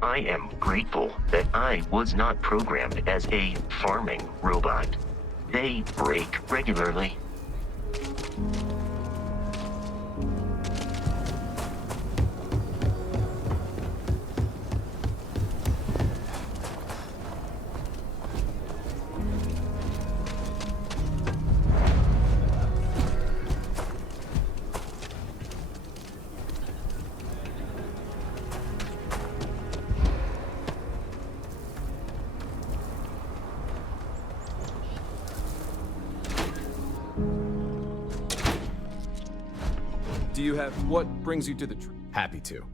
I am grateful that I was not programmed as a farming robot. They break regularly. Do you have what brings you to the tree? Happy to.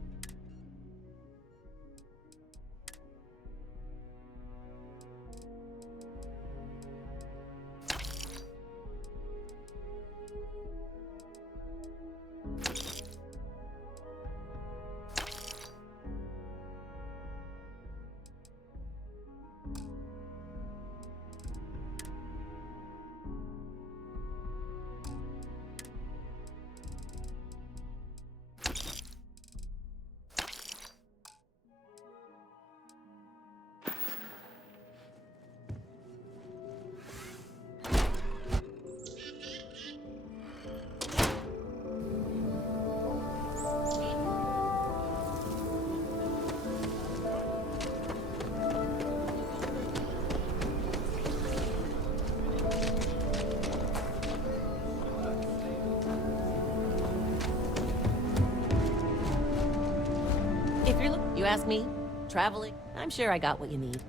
If you're you ask me, traveling, I'm sure I got what you need.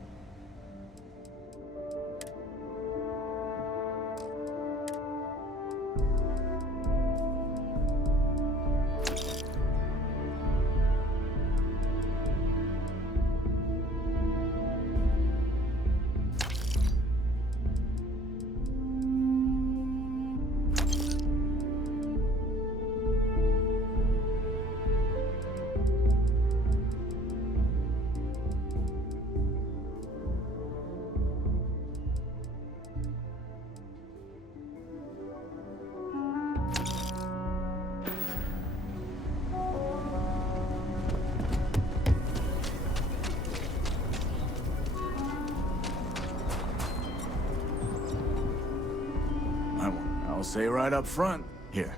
I'll say right up front. Here,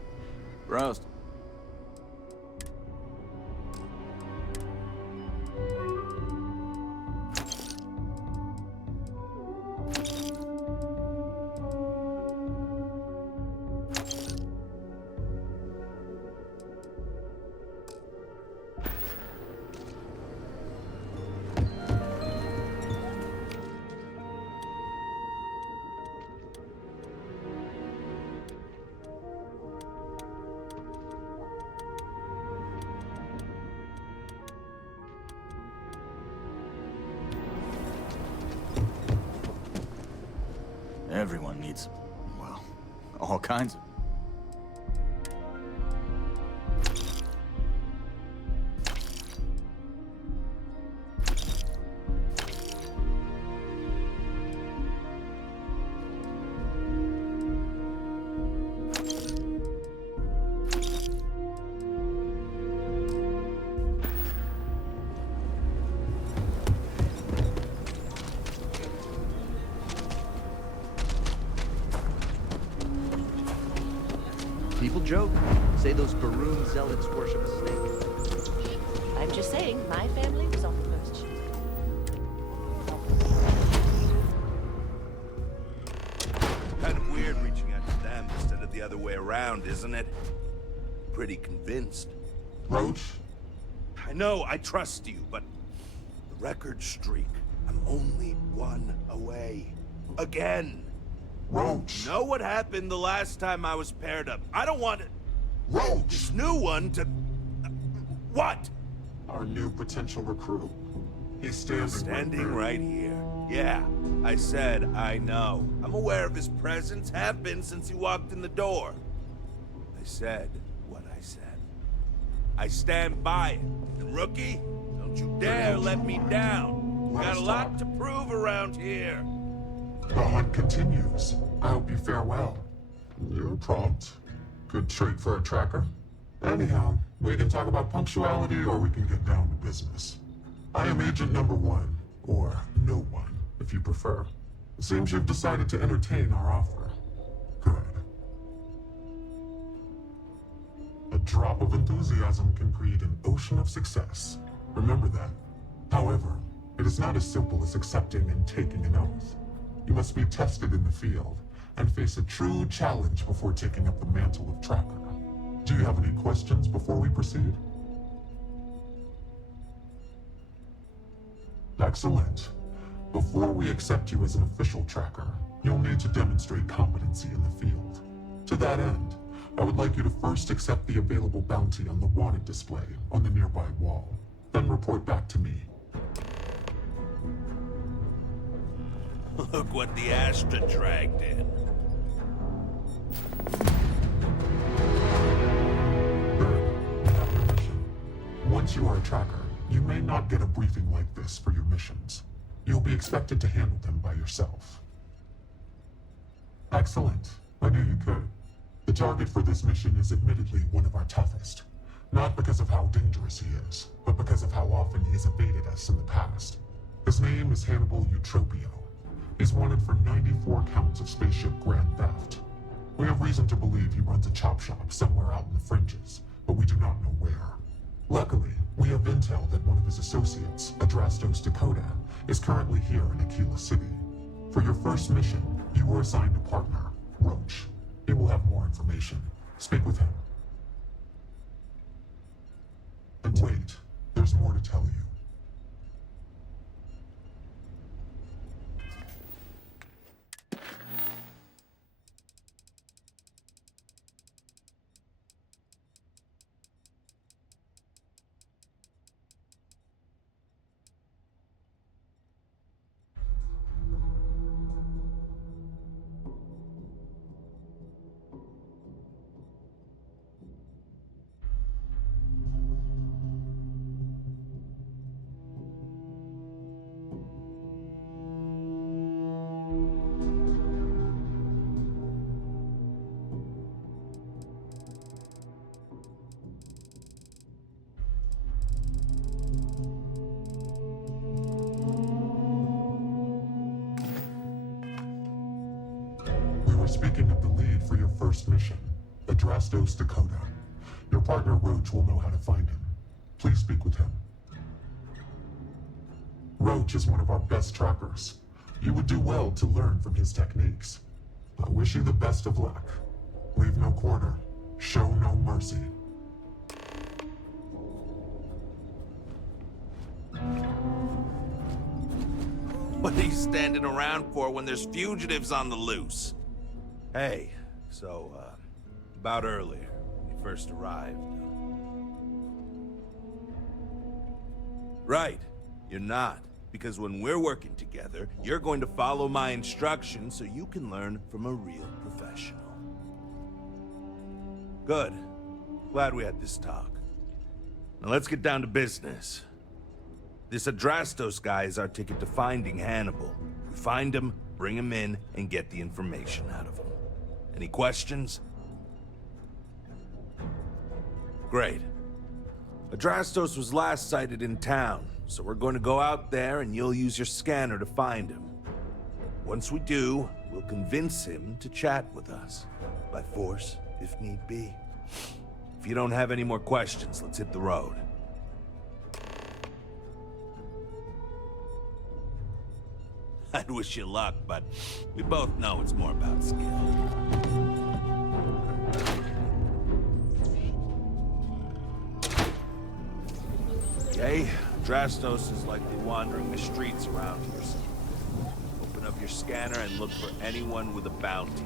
roast. Everyone needs, well, all kinds of... People joke, say those Baroon zealots worship a snake. I'm just saying, my family was on the first ship. Kind of weird reaching out to them instead of the other way around, isn't it? Pretty convinced. Roach? I know, I trust you, but the record streak, I'm only one away. Again. Roach! Know what happened the last time I was paired up? I don't want it. Roach! This new one to... What? Our new potential recruit. He's Standing right here. Yeah, I said I know. I'm aware of his presence, have been since he walked in the door. I said what I said. I stand by it. And rookie, don't you dare let me down. Got a lot to prove around here. The hunt continues. I hope you fare well. You're prompt. Good trait for a tracker. Anyhow, we can talk about punctuality or we can get down to business. I am Agent Number 1, or No One, if you prefer. It seems you've decided to entertain our offer. Good. A drop of enthusiasm can create an ocean of success. Remember that. However, it is not as simple as accepting and taking an oath. You must be tested in the field and face a true challenge before taking up the mantle of tracker. Do you have any questions before we proceed? Excellent. Before we accept you as an official tracker, you'll need to demonstrate competency in the field. To that end, I would like you to first accept the available bounty on the wanted display on the nearby wall, then report back to me. Look what the Astra dragged in. Once you are a tracker, you may not get a briefing like this for your missions. You'll be expected to handle them by yourself. Excellent. I knew you could. The target for this mission is admittedly one of our toughest. Not because of how dangerous he is, but because of how often he has evaded us in the past. His name is Hannibal Eutropio. He's wanted for 94 counts of spaceship grand theft. We have reason to believe he runs a chop shop somewhere out in the fringes, but we do not know where. Luckily, we have intel that one of his associates, Adrastos Dakota, is currently here in Aquila City. For your first mission, you were assigned a partner, Roach. He will have more information. Speak with him. And wait, there's more to tell you. Speaking of the lead for your first mission, Adrastos Dakota. Your partner Roach will know how to find him. Please speak with him. Roach is one of our best trackers. You would do well to learn from his techniques. I wish you the best of luck. Leave no quarter. Show no mercy. What are you standing around for when there's fugitives on the loose? Hey, so, about earlier, when you first arrived. Right, you're not. Because when we're working together, you're going to follow my instructions so you can learn from a real professional. Good. Glad we had this talk. Now let's get down to business. This Adrastos guy is our ticket to finding Hannibal. We find him, bring him in, and get the information out of him. Any questions? Great. Adrastos was last sighted in town, so we're going to go out there and you'll use your scanner to find him. Once we do, we'll convince him to chat with us. By force, if need be. If you don't have any more questions, let's hit the road. I'd wish you luck, but we both know it's more about skill. Okay, Drastos is likely wandering the streets around here. Open up your scanner and look for anyone with a bounty.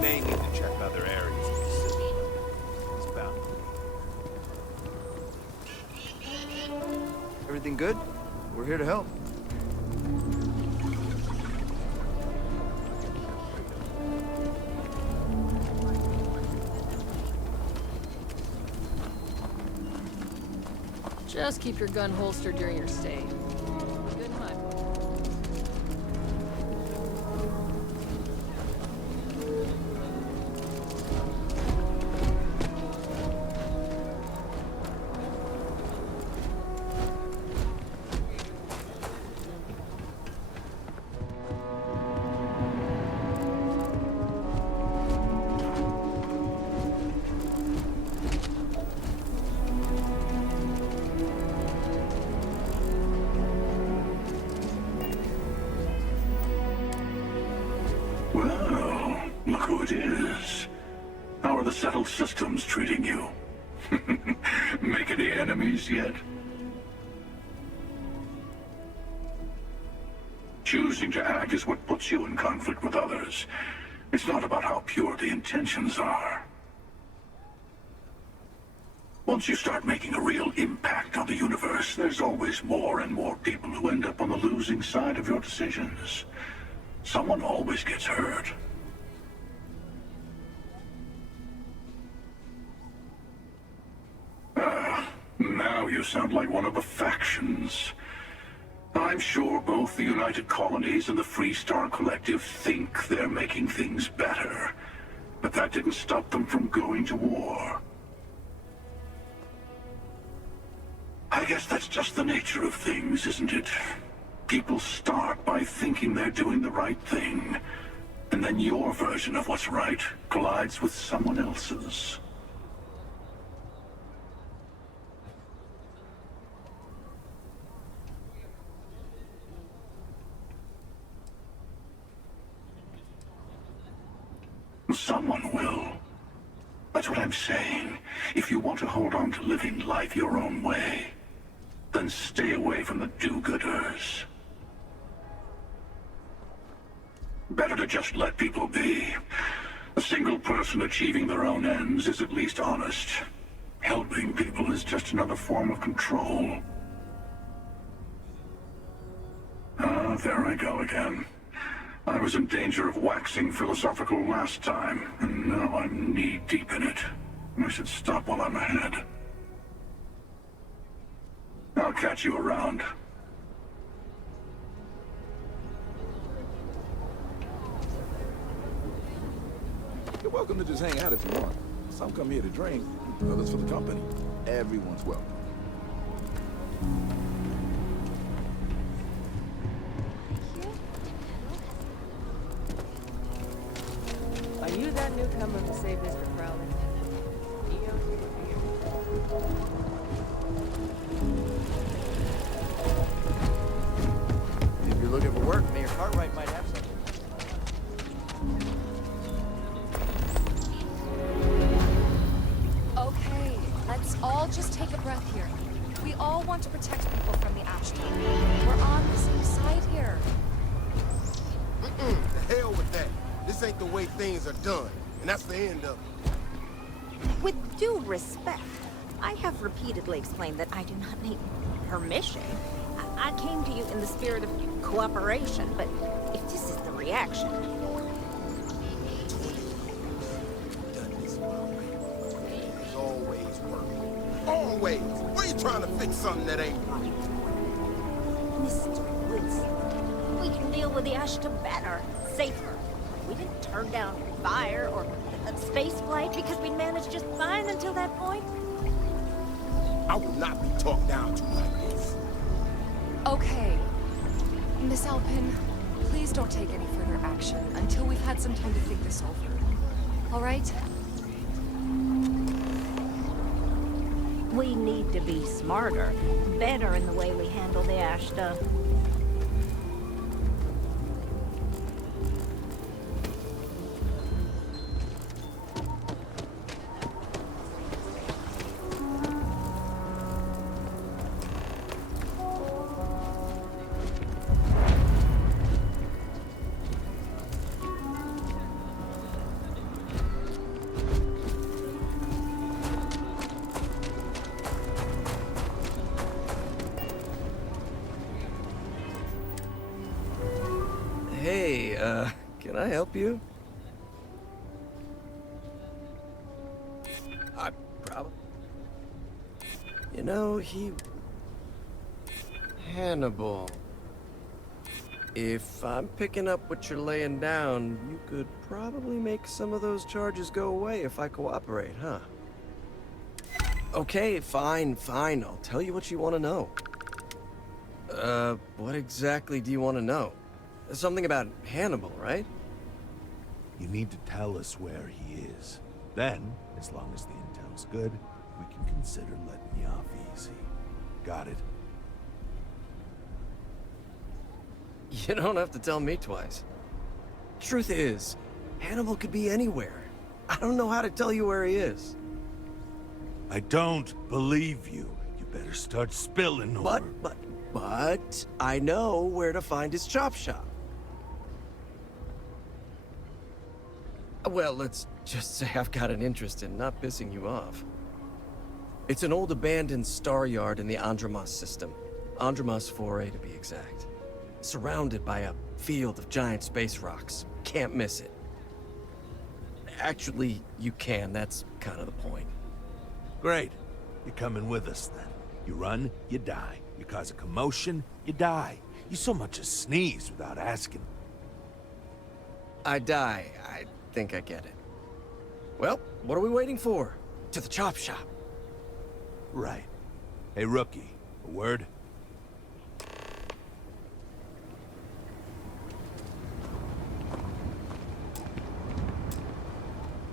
May need to check other areas of the city. It's bound. Everything good? We're here to help. Just keep your gun holstered during your stay. Good in my book. Well, look who it is. How are the settled systems treating you? Make any enemies yet? Choosing to act is what puts you in conflict with others. It's not about how pure the intentions are. Once you start making a real impact on the universe, there's always more and more people who end up on the losing side of your decisions. Someone always gets hurt. Now you sound like one of the factions. I'm sure both the United Colonies and the Free Star Collective think they're making things better, but that didn't stop them from going to war. I guess that's just the nature of things, isn't it? People start by thinking they're doing the right thing, and then your version of what's right collides with someone else's. Someone will. That's what I'm saying. If you want to hold on to living life your own way, then stay away from the do-gooders. Better to just let people be. A single person achieving their own ends is at least honest. Helping people is just another form of control. Ah, there I go again. I was in danger of waxing philosophical last time, and now I'm knee-deep in it. I should stop while I'm ahead. I'll catch you around. You're welcome to just hang out if you want. Some come here to drink, others for the company. Everyone's welcome. Are you that newcomer who saved Mr. Crowley? If you're looking for work, Mayor Cartwright might have something. Okay, let's all just take a breath here. We all want to protect people from the ash dump. We're on the same side here. The hell with that. This ain't the way things are done, and that's the end of it. With due respect, I have repeatedly explained that I do not need permission. I came to you in the spirit of cooperation, but if this is the reaction... Done this my way. There's always work. Always! Why are you trying to fix something that ain't broke? Mr. Woodson, we can deal with the Ashta better, safer. We didn't turn down fire or a space flight because we managed just fine until that point. I will not be talked down to like this. Okay. Miss Alpin, please don't take any further action until we've had some time to think this over. All right? We need to be smarter, better in the way we handle the Ashta. Hey, can I help you? I probably... You know, Hannibal. If I'm picking up what you're laying down, you could probably make some of those charges go away if I cooperate, huh? Okay, fine. I'll tell you what you want to know. What exactly do you want to know? Something about Hannibal, right? You need to tell us where he is. Then, as long as the intel's good, we can consider letting you off easy. Got it? You don't have to tell me twice. Truth is, Hannibal could be anywhere. I don't know how to tell you where he is. I don't believe you. You better start spilling or... But I know where to find his chop shop. Well, let's just say I've got an interest in not pissing you off. It's an old abandoned star yard in the Andromos system. Andromos 4A to be exact. Surrounded by a field of giant space rocks. Can't miss it. Actually, you can. That's kind of the point. Great. You're coming with us, then. You run, you die. You cause a commotion, you die. You so much as sneeze without asking. I die. I think I get it. Well, what are we waiting for? To the chop shop. Right. Hey, rookie. A word?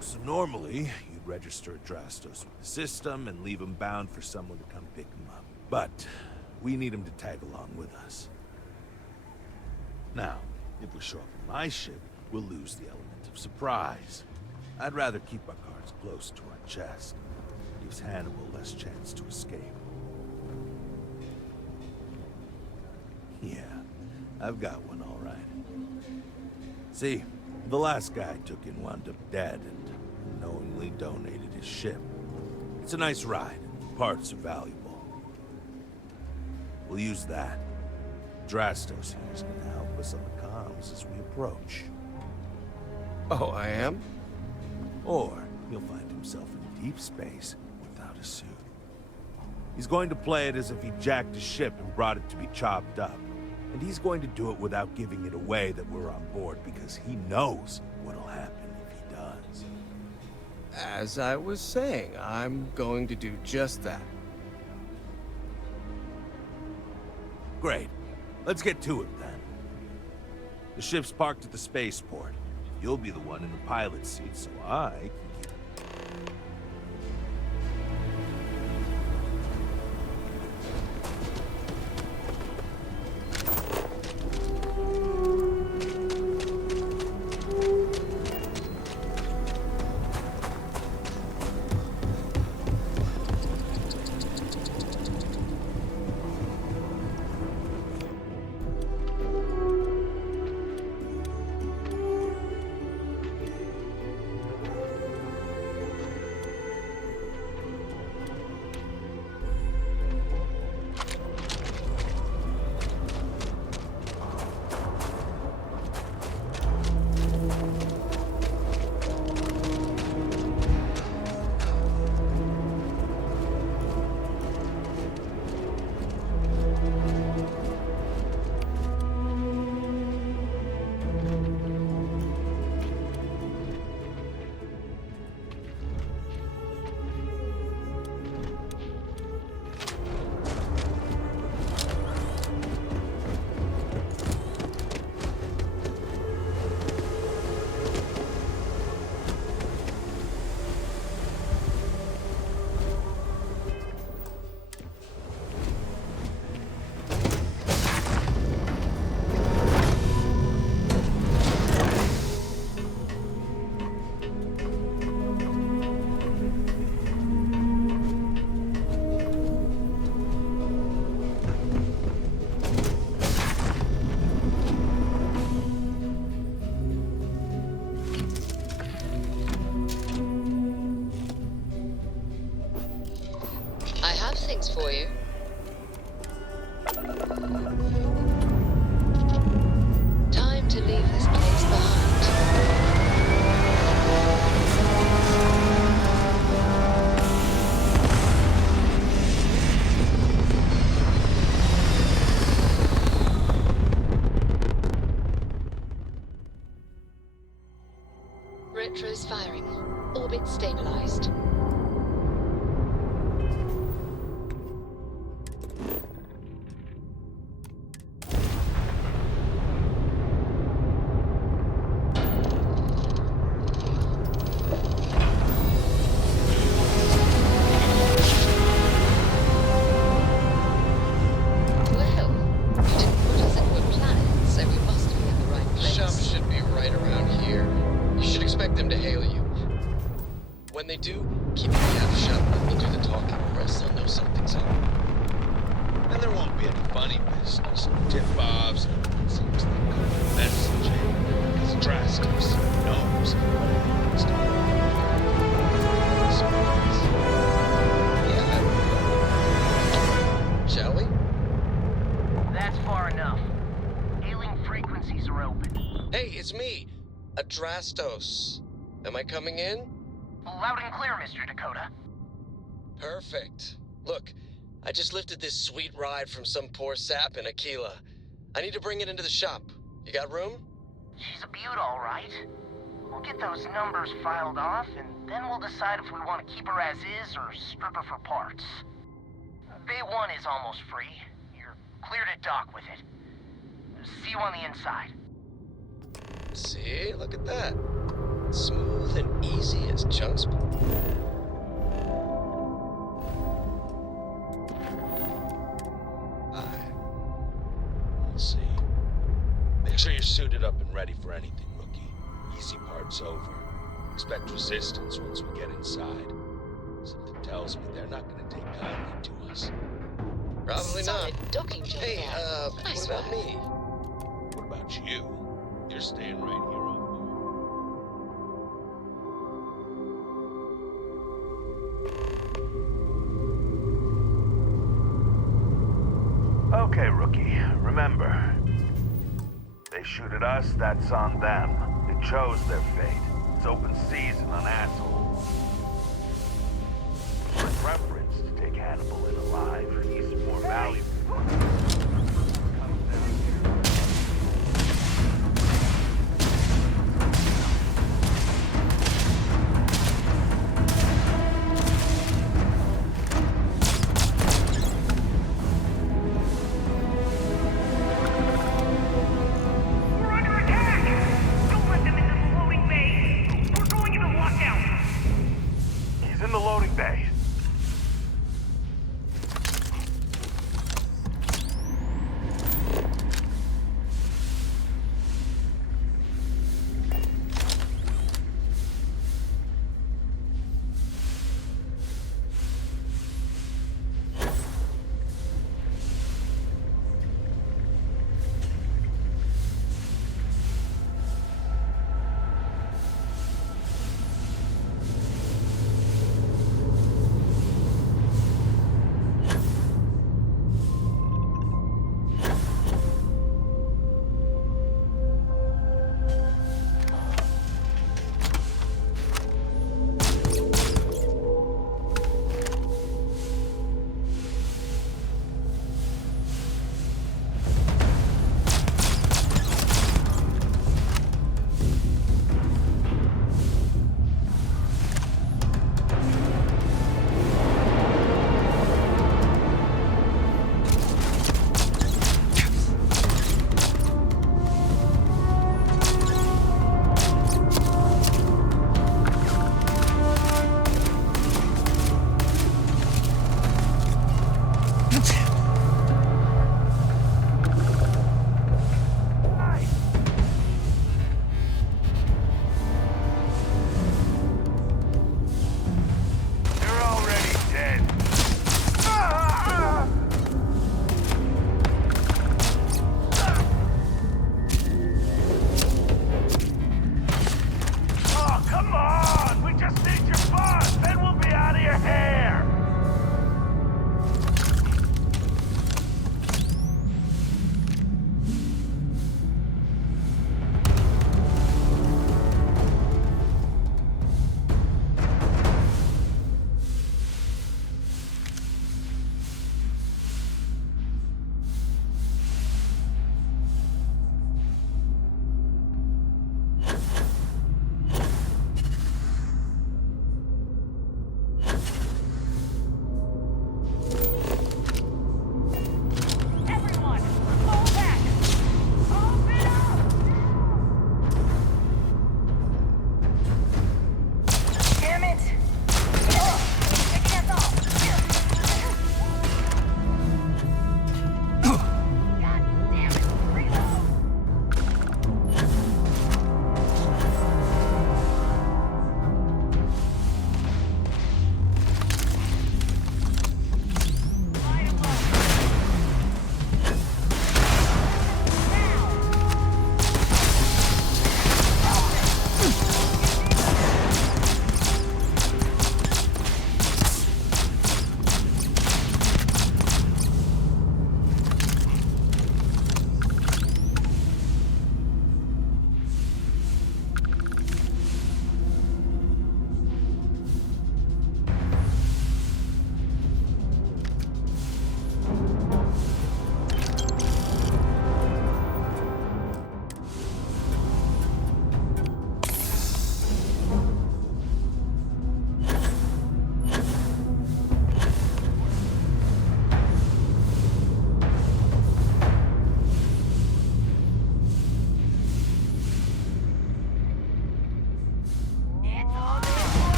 So normally, you'd register a Drastos with the system and leave him bound for someone to come pick him up. But we need him to tag along with us. Now, if we show up in my ship, we'll lose the element of surprise. I'd rather keep our cards close to our chest. Gives Hannibal less chance to escape. Yeah, I've got one all right. See, the last guy I took in wound up dead and knowingly donated his ship. It's a nice ride. Parts are valuable. We'll use that. Drastos here is going to help us on the comms as we approach. Oh, I am? Or he'll find himself in deep space without a suit. He's going to play it as if he jacked a ship and brought it to be chopped up. And he's going to do it without giving it away that we're on board because he knows what'll happen if he does. As I was saying, I'm going to do just that. Great. Let's get to it then. The ship's parked at the spaceport. You'll be the one in the pilot's seat, so I can keep... Things for you. Time to leave this place behind. Retro's firing. Orbit stabilized. Drastos. Am I coming in? Loud and clear, Mr. Dakota. Perfect. Look, I just lifted this sweet ride from some poor sap in Aquila. I need to bring it into the shop. You got room? She's a beaut, all right. We'll get those numbers filed off, and then we'll decide if we want to keep her as is or strip her for parts. Bay 1 is almost free. You're clear to dock with it. See you on the inside. See? Look at that. Smooth and easy as chunks. We'll see. Make sure you're suited up and ready for anything, rookie. Easy part's over. Expect resistance once we get inside. Something tells me they're not gonna take kindly to us. Probably Solid not. docking job. Hey, nice what about work. me? What about you? You're staying right here on board. Okay, rookie. Remember, they shoot at us, that's on them. They chose their fate. It's open season on assholes. Preference to take Hannibal in alive. He's more valuable. We're under attack! Don't let them into the loading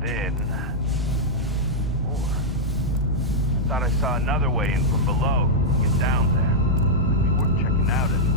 get in. Or I thought I saw another way in from below. Get down there. Might be worth checking out anyway.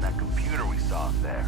That computer we saw up there.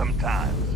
sometimes.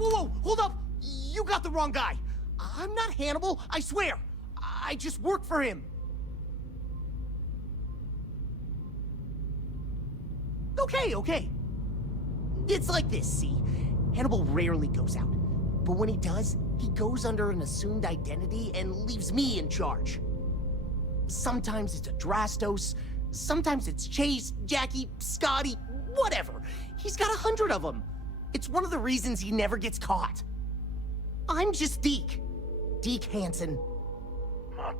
whoa! Hold up! You got the wrong guy. I'm not Hannibal, I swear. I just work for him. Okay. It's like this, see? Hannibal rarely goes out. But when he does, he goes under an assumed identity and leaves me in charge. Sometimes it's a Drastos, sometimes it's Chase, Jackie, Scotty, whatever. He's got 100 of them. It's one of the reasons he never gets caught. I'm just Deke. Deke Hansen. I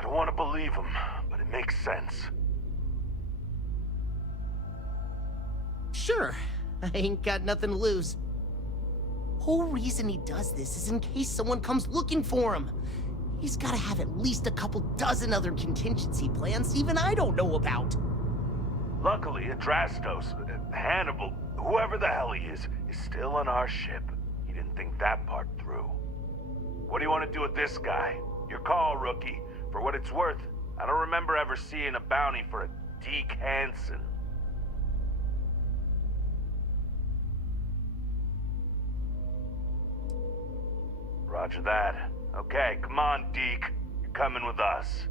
don't want to believe him, but it makes sense. Sure, I ain't got nothing to lose. Whole reason he does this is in case someone comes looking for him. He's gotta have at least a couple dozen other contingency plans even I don't know about. Luckily, Drastos, Hannibal, whoever the hell he is still on our ship. He didn't think that part through. What do you want to do with this guy? Your call, rookie. For what it's worth, I don't remember ever seeing a bounty for a Deke Hansen. Roger that. Okay, come on, Deke. You're coming with us.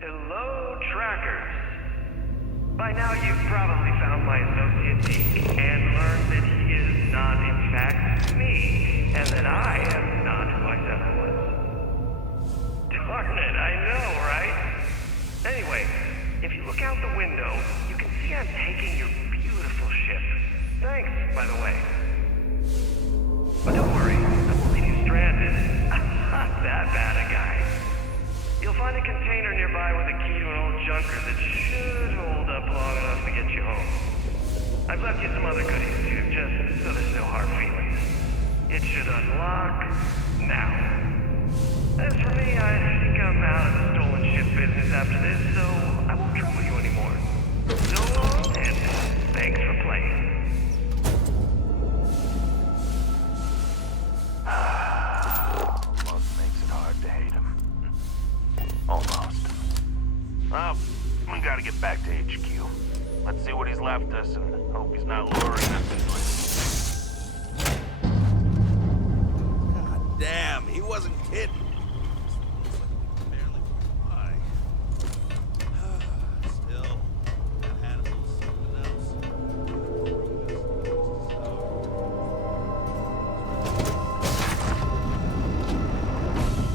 Hello, trackers. By now you've probably found my associate Deke and learned that he is not in fact me, and that I am not who I said I was. Darn it, I know, right? Anyway, if you look out the window, you can see I'm taking your beautiful ship. Thanks, by the way. But don't worry, I won't leave you stranded. I'm not that bad a guy. You'll find a container nearby with a key to an old junker that should hold up long enough to get you home. I've left you some other goodies too, just so there's no hard feelings. It should unlock now. As for me, I think I'm out of the stolen ship business after this, so I won't trouble you anymore. So long, and thanks for playing. Almost makes it hard to hate him. Almost. Well, we gotta get back to HQ. Let's see what he's left us and hope he's not luring us into it. God damn, he wasn't kidding. Still, that Hannibal's something else.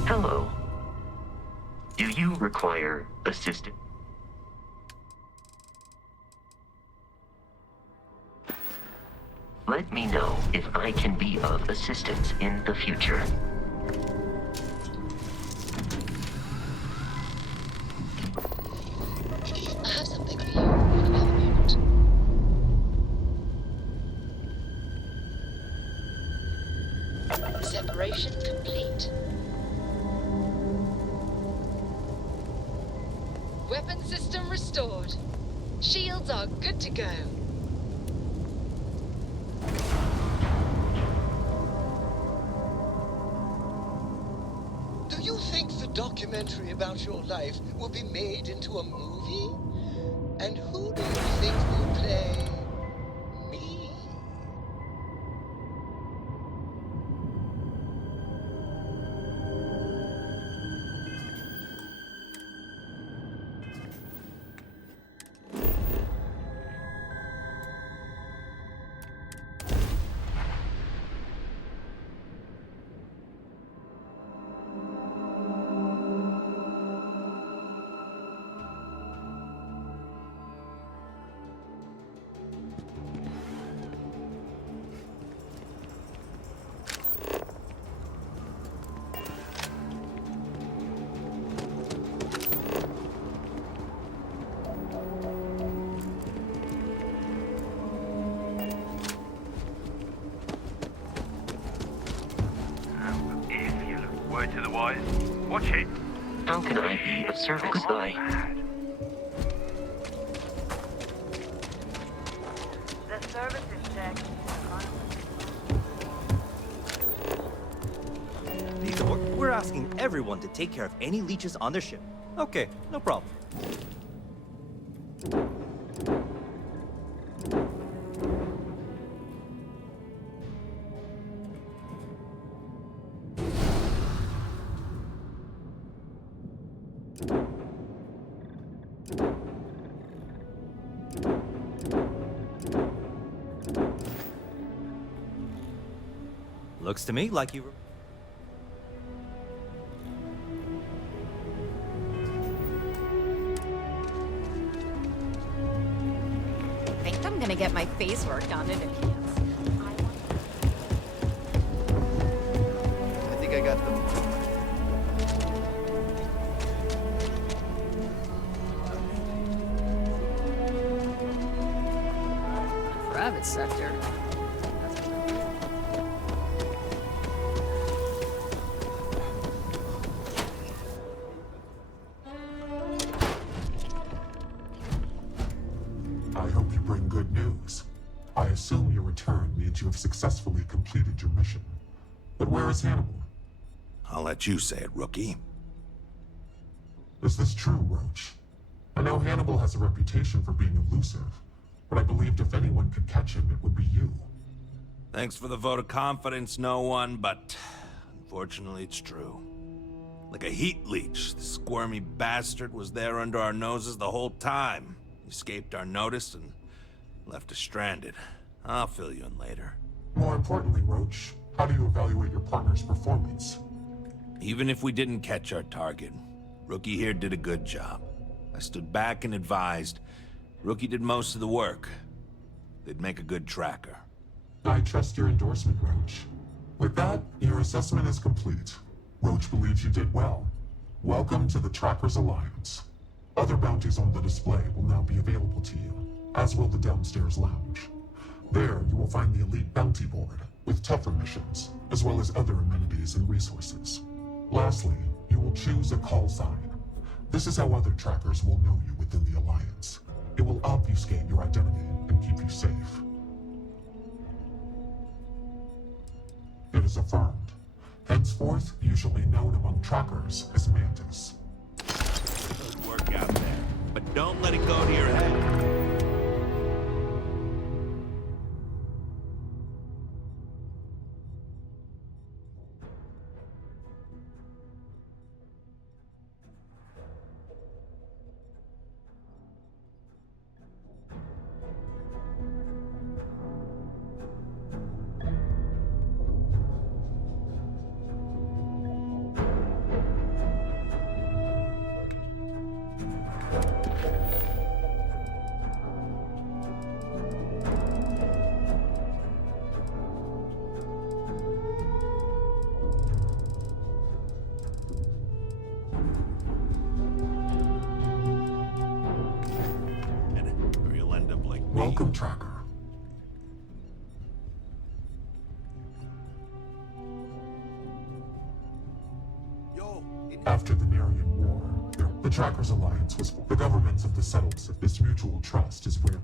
Hello. Do you require assistance? Let me know if I can be of assistance in the future. I have something for you in another moment. Separation complete. Weapon system restored. Shields are good to go. Do you think the documentary about your life will be made into a movie? And who do you think will play me? Word to the wise. Watch it. How can I be of service? The service is checked. Igor, we're asking everyone to take care of any leeches on their ship. Okay, no problem. Looks to me like you... I think I'm gonna get my face worked on it. I think I got them. Private sector. I hope you bring good news. I assume your return means you have successfully completed your mission. But where is Hannibal? I'll let you say it, rookie. Is this true, Roach? I know Hannibal has a reputation for being elusive, but I believed if anyone could catch him, it would be you. Thanks for the vote of confidence, no one, but unfortunately it's true. Like a heat leech, the squirmy bastard was there under our noses the whole time. He escaped our notice and left us stranded. I'll fill you in later. More importantly, Roach, how do you evaluate your partner's performance? Even if we didn't catch our target, Rookie here did a good job. I stood back and advised. Rookie did most of the work. They'd make a good tracker. I trust your endorsement, Roach. With that, your assessment is complete. Roach believes you did well. Welcome to the Trackers Alliance. Other bounties on the display will now be available to you, as will the downstairs lounge. There, you will find the Elite Bounty Board, with tougher missions, as well as other amenities and resources. Lastly, you will choose a call sign. This is how other trackers will know you within the Alliance. It will obfuscate your identity and keep you safe. It is affirmed. Henceforth, you shall be known among trackers as Mantis. Good work out there, but don't let it go to your head. Welcome, Tracker. After the Nerian War, the Trackers Alliance was the governments of the settled. This mutual trust is where.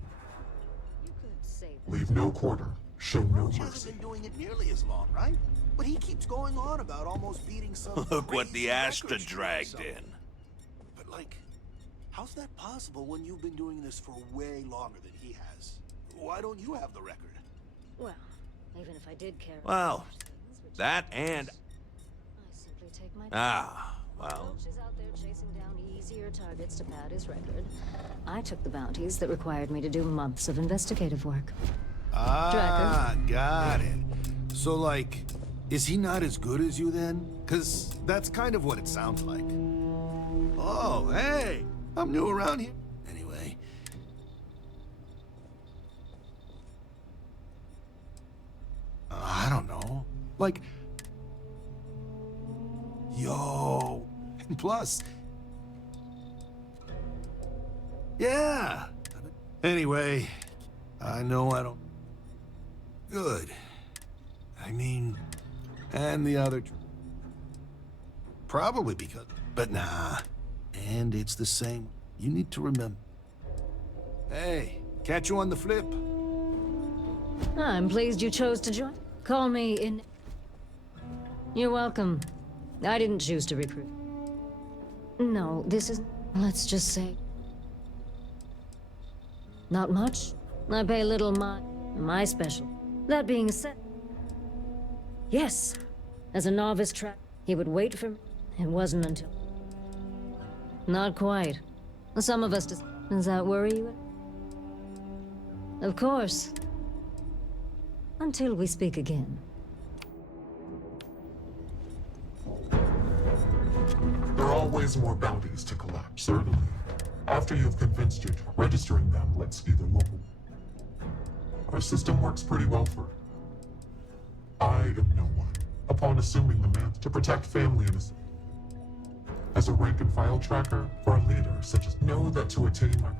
Leave no quarter, show no Roach mercy. hasn't been doing it nearly as long, right? But he keeps going on about almost beating some. Look what the crazy Ashta record streak or dragged something. in. But like, how's that possible when you've been doing this for way longer than he has? Why don't you have the record? Well, even if I did care. Well, that and... I simply take my well... Roach is out there chasing down easier targets to pad his record. I took the bounties that required me to do months of investigative work. Ah, got it. So like, is he not as good as you then? 'Cause that's kind of what it sounds like. Oh, hey, I'm new around here. Anyway. I don't know. Like, yo, and plus, yeah. Anyway, I know I don't. Good. I mean, and the other. Probably because. But nah. And it's the same. You need to remember. Hey, catch you on the flip. I'm pleased you chose to join. Call me in. You're welcome. I didn't choose to recruit. No, this is. Let's just say. Not much. I pay little my special. That being said. Yes. As a novice track, he would wait for me. It wasn't until. Not quite. Some of us does that worry you? Of course. Until we speak again. always more bounties to collect. Certainly. After you've convinced you, registering them lets either local. Our system works pretty well for it. I am no one, upon assuming the man to protect family and as a rank and file tracker or a leader such as know that to attain my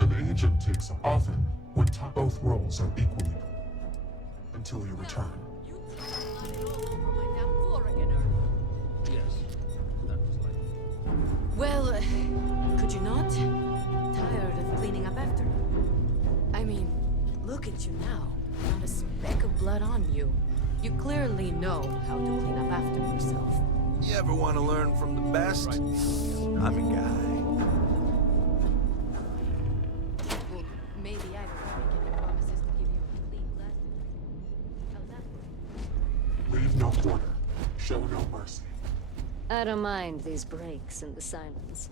an agent takes often when both roles are equally until you return. Well, could you not? Tired of cleaning up after? I mean, look at you now. Not a speck of blood on you. You clearly know how to clean up after yourself. You ever want to learn from the best? I'm a guy. Well, maybe I don't make any promises to give you a complete lesson. How's that? Leave no quarter. Show no mercy. I don't mind these breaks in the silence.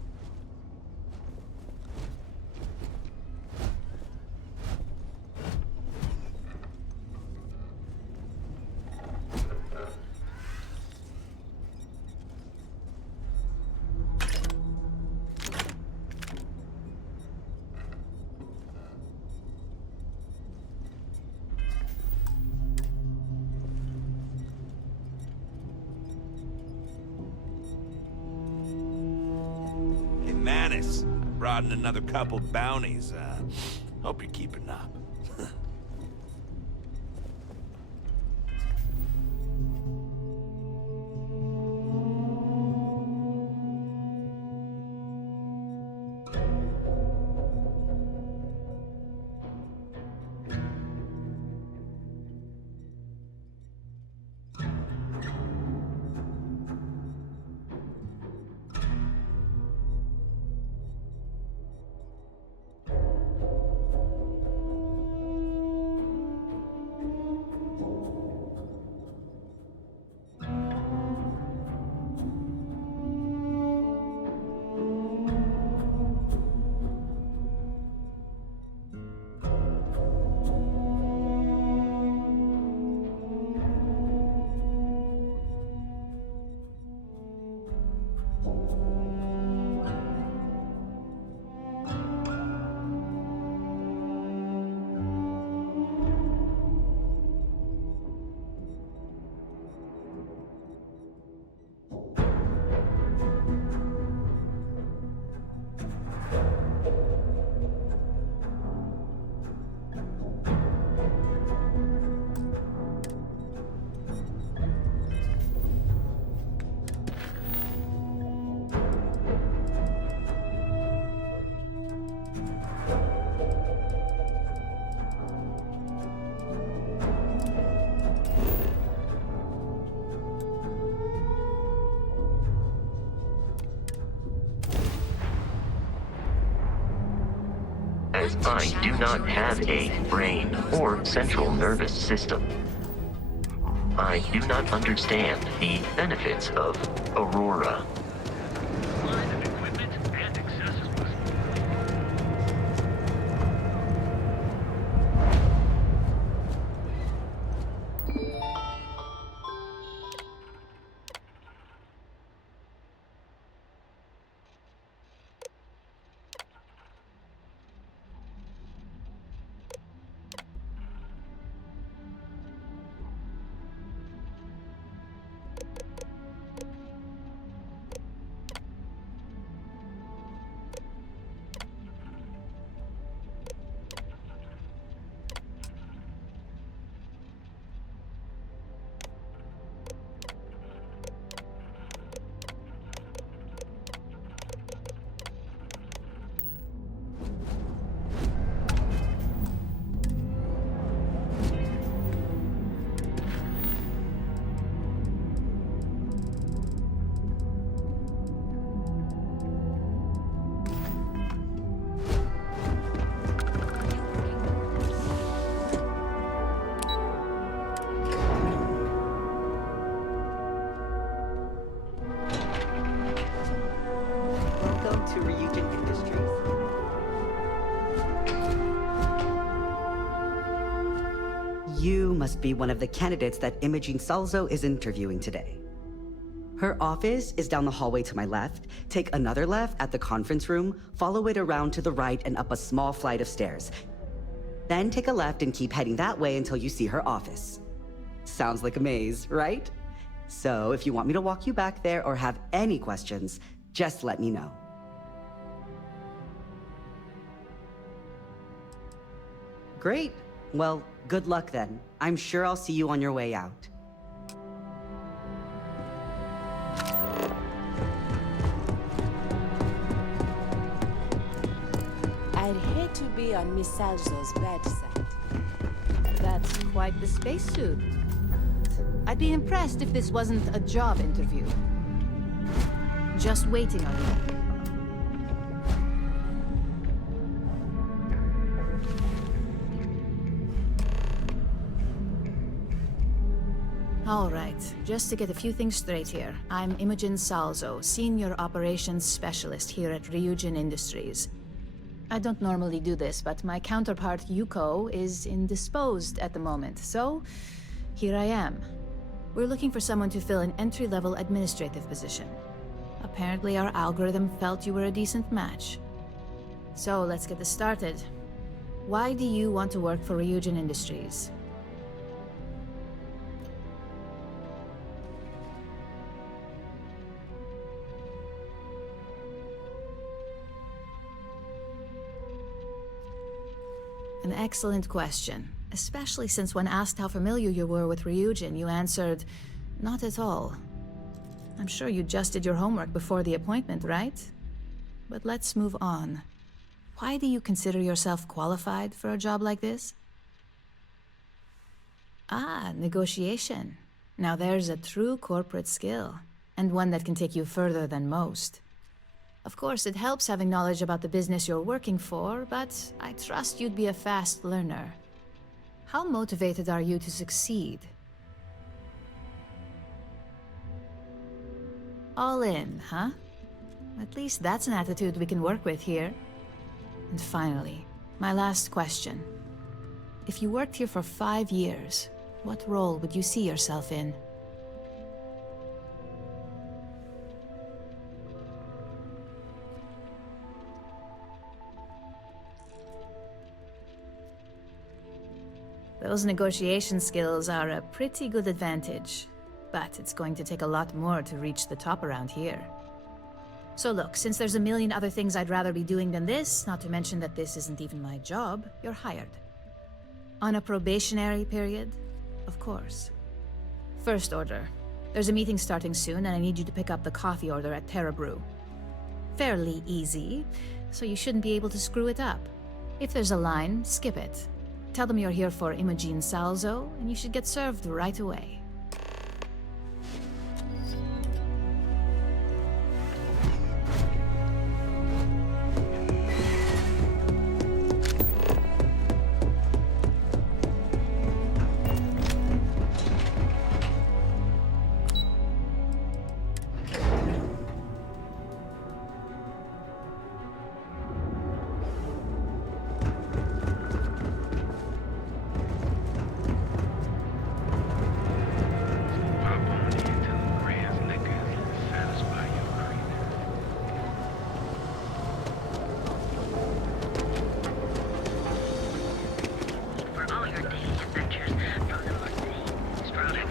Manus, I brought in another couple bounties. Hope you're keeping up. As I do not have a brain or central nervous system, I do not understand the benefits of Aurora. You must be one of the candidates that Imogene Salzo is interviewing today. Her office is down the hallway to my left. Take another left at the conference room, follow it around to the right and up a small flight of stairs. Then take a left and keep heading that way until you see her office. Sounds like a maze, right? So if you want me to walk you back there or have any questions, just let me know. Great. Well, good luck then. I'm sure I'll see you on your way out. I'd hate to be on Miss Salzo's bad side. That's quite the spacesuit. I'd be impressed if this wasn't a job interview. Just waiting on you. All right, just to get a few things straight here. I'm Imogen Salzo, Senior Operations Specialist here at Ryujin Industries. I don't normally do this, but my counterpart, Yuko, is indisposed at the moment, so here I am. We're looking for someone to fill an entry-level administrative position. Apparently our algorithm felt you were a decent match. So let's get this started. Why do you want to work for Ryujin Industries? An excellent question, especially since when asked how familiar you were with Ryujin, you answered, not at all. I'm sure you just did your homework before the appointment, right? But let's move on. Why do you consider yourself qualified for a job like this? Ah, negotiation. Now there's a true corporate skill, and one that can take you further than most. Of course, it helps having knowledge about the business you're working for, but I trust you'd be a fast learner. How motivated are you to succeed? All in, huh? At least that's an attitude we can work with here. And finally, my last question. If you worked here for 5 years, what role would you see yourself in? Those negotiation skills are a pretty good advantage, but it's going to take a lot more to reach the top around here. So look, since there's a million other things I'd rather be doing than this, not to mention that this isn't even my job, you're hired. On a probationary period, of course. First order. There's a meeting starting soon, and I need you to pick up the coffee order at Terra Brew. Fairly easy, so you shouldn't be able to screw it up. If there's a line, skip it. Tell them you're here for Imogen Salzo, and you should get served right away.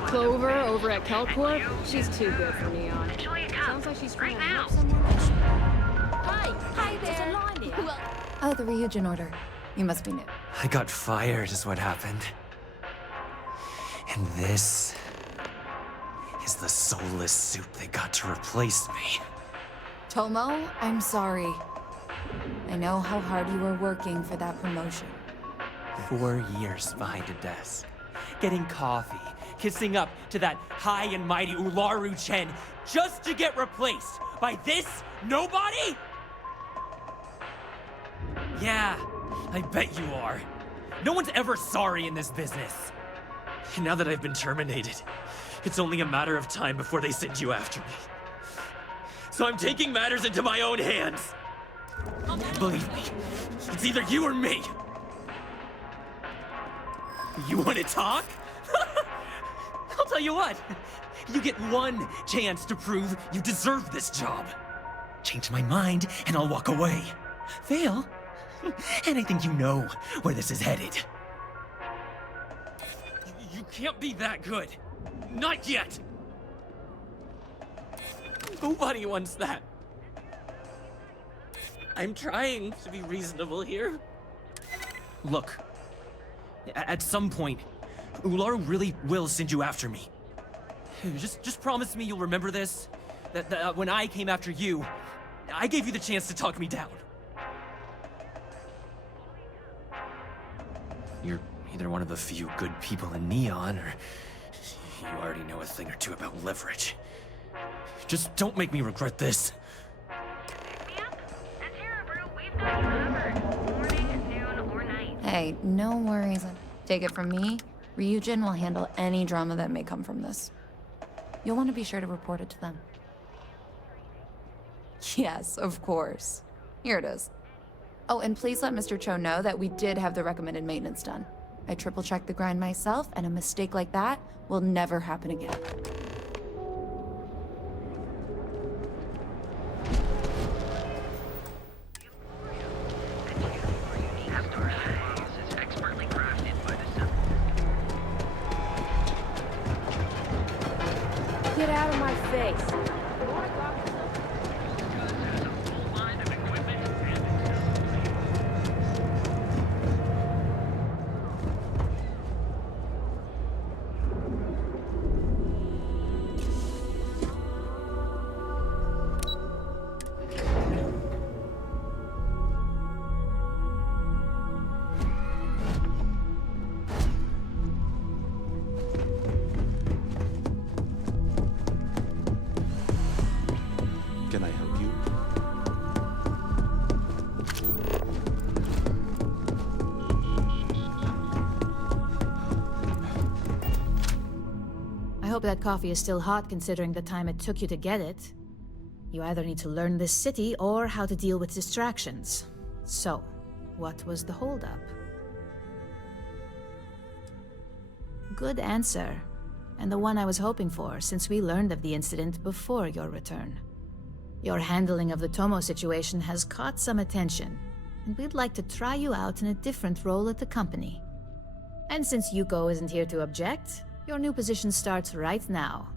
Clover over at Kelcorp? She's too good for Neon. Sounds like she's trying to help someone. Hi there. There's a line here. Oh, the Ryujin order. You must be new. I got fired is what happened. And this is the soulless suit they got to replace me. Tomo, I'm sorry. I know how hard you were working for that promotion. 4 years behind a desk, getting coffee, kissing up to that high and mighty Ularu Chen just to get replaced by this nobody? Yeah, I bet you are. No one's ever sorry in this business. And now that I've been terminated, it's only a matter of time before they send you after me. So I'm taking matters into my own hands. Believe me, it's either you or me. You want to talk? I'll tell you what. You get one chance to prove you deserve this job. Change my mind, and I'll walk away. Fail, and I think you know where this is headed. You can't be that good. Not yet. Nobody wants that. I'm trying to be reasonable here. Look, at some point, Ularu really will send you after me. Just promise me you'll remember this. That when I came after you, I gave you the chance to talk me down. You're either one of the few good people in Neon, or you already know a thing or two about leverage. Just don't make me regret this. Hey, no worries. Take it from me, Ryujin will handle any drama that may come from this. You'll want to be sure to report it to them. Yes, of course. Here it is. Oh, and please let Mr. Cho know that we did have the recommended maintenance done. I triple-checked the grind myself, and a mistake like that will never happen again. Get out of my face. Can I help you? I hope that coffee is still hot considering the time it took you to get it. You either need to learn this city or how to deal with distractions. So, what was the holdup? Good answer. And the one I was hoping for, since we learned of the incident before your return. Your handling of the Tomo situation has caught some attention, and we'd like to try you out in a different role at the company. And since Yuko isn't here to object, your new position starts right now.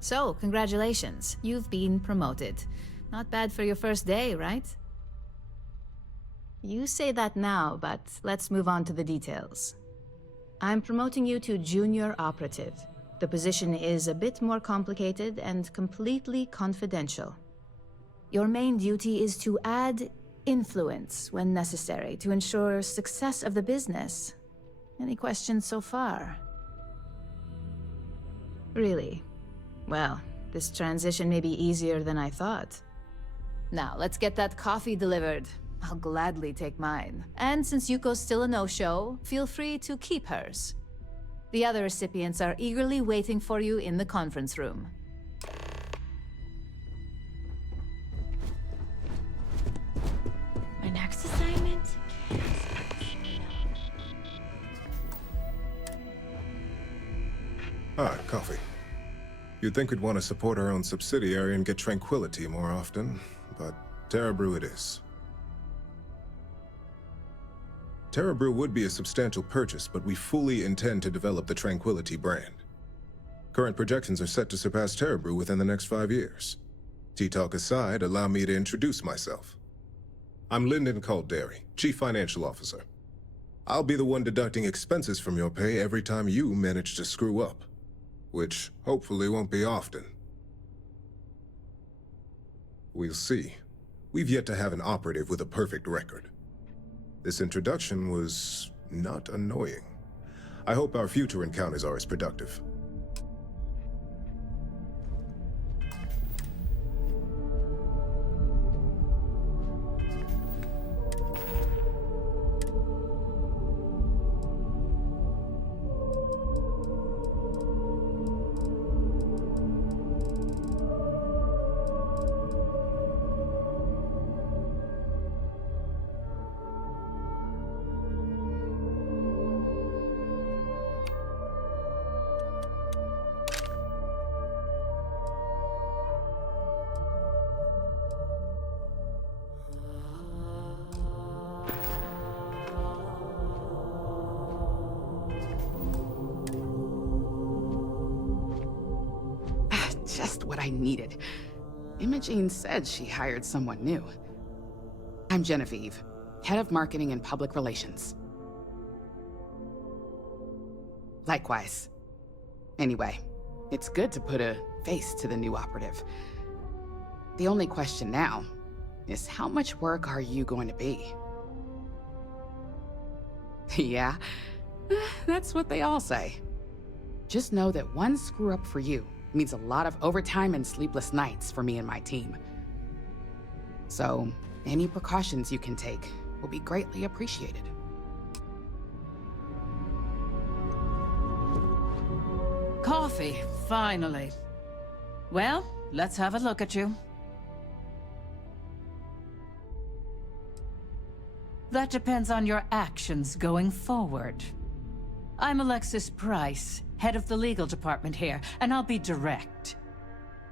So, congratulations, you've been promoted. Not bad for your first day, right? You say that now, but let's move on to the details. I'm promoting you to junior operative. The position is a bit more complicated and completely confidential. Your main duty is to add influence when necessary to ensure success of the business. Any questions so far? Really? Well, this transition may be easier than I thought. Now, let's get that coffee delivered. I'll gladly take mine. And since Yuko's still a no-show, feel free to keep hers. The other recipients are eagerly waiting for you in the conference room. My next assignment? Ah, coffee. You'd think we'd want to support our own subsidiary and get tranquility more often, but Terra Brew it is. Terra Brew would be a substantial purchase, but we fully intend to develop the Tranquility brand. Current projections are set to surpass Terra Brew within the next 5 years. Tea-talk aside, allow me to introduce myself. I'm Lyndon Calderi, Chief Financial Officer. I'll be the one deducting expenses from your pay every time you manage to screw up, which hopefully won't be often. We'll see. We've yet to have an operative with a perfect record. This introduction was not annoying. I hope our future encounters are as productive. just what I needed. Imogene said she hired someone new. I'm Genevieve, head of marketing and public relations. Likewise. Anyway, it's good to put a face to the new operative. The only question now is how much work are you going to be? Yeah, that's what they all say. Just know that one screw-up for you means a lot of overtime and sleepless nights for me and my team. So, any precautions you can take will be greatly appreciated. Coffee, finally. Well, let's have a look at you. That depends on your actions going forward. I'm Alexis Price, head of the legal department here, and I'll be direct.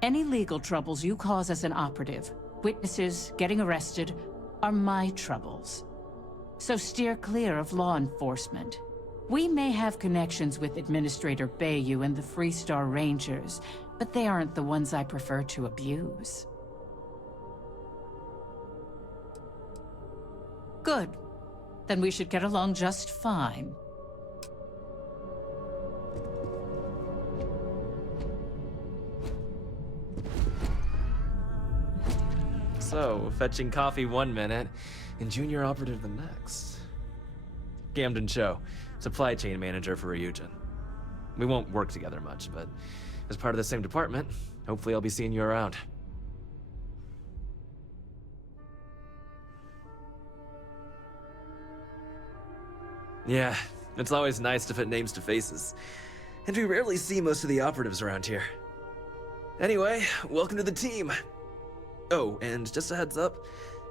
Any legal troubles you cause as an operative, witnesses, getting arrested, are my troubles. So steer clear of law enforcement. We may have connections with Administrator Bayou and the Freestar Rangers, but they aren't the ones I prefer to abuse. Good. Then we should get along just fine. So, fetching coffee 1 minute, and junior operative the next. Gamden Cho, supply chain manager for Ryujin. We won't work together much, but as part of the same department, hopefully I'll be seeing you around. Yeah, it's always nice to put names to faces. And we rarely see most of the operatives around here. Anyway, welcome to the team. Oh, and just a heads up,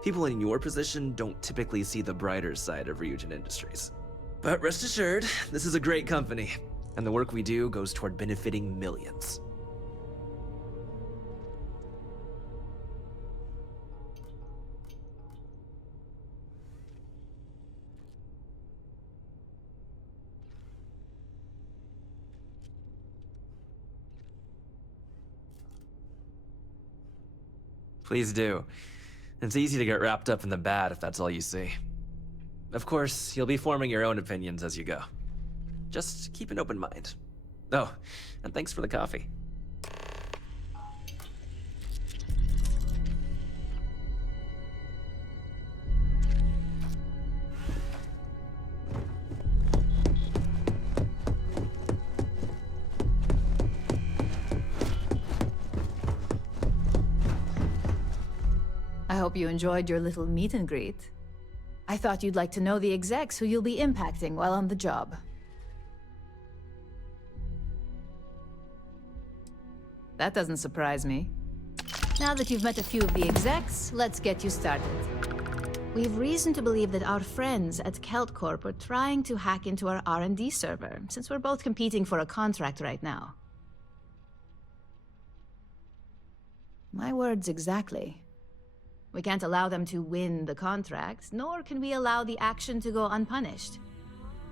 people in your position don't typically see the brighter side of Ryujin Industries. But rest assured, this is a great company, and the work we do goes toward benefiting millions. Please do. It's easy to get wrapped up in the bad if that's all you see. Of course, you'll be forming your own opinions as you go. Just keep an open mind. Oh, and thanks for the coffee. I hope you enjoyed your little meet and greet. I thought you'd like to know the execs who you'll be impacting while on the job. That doesn't surprise me. Now that you've met a few of the execs, let's get you started. We've reason to believe that our friends at Kelt Corp are trying to hack into our R&D server, since we're both competing for a contract right now. My words exactly. We can't allow them to win the contract, nor can we allow the action to go unpunished.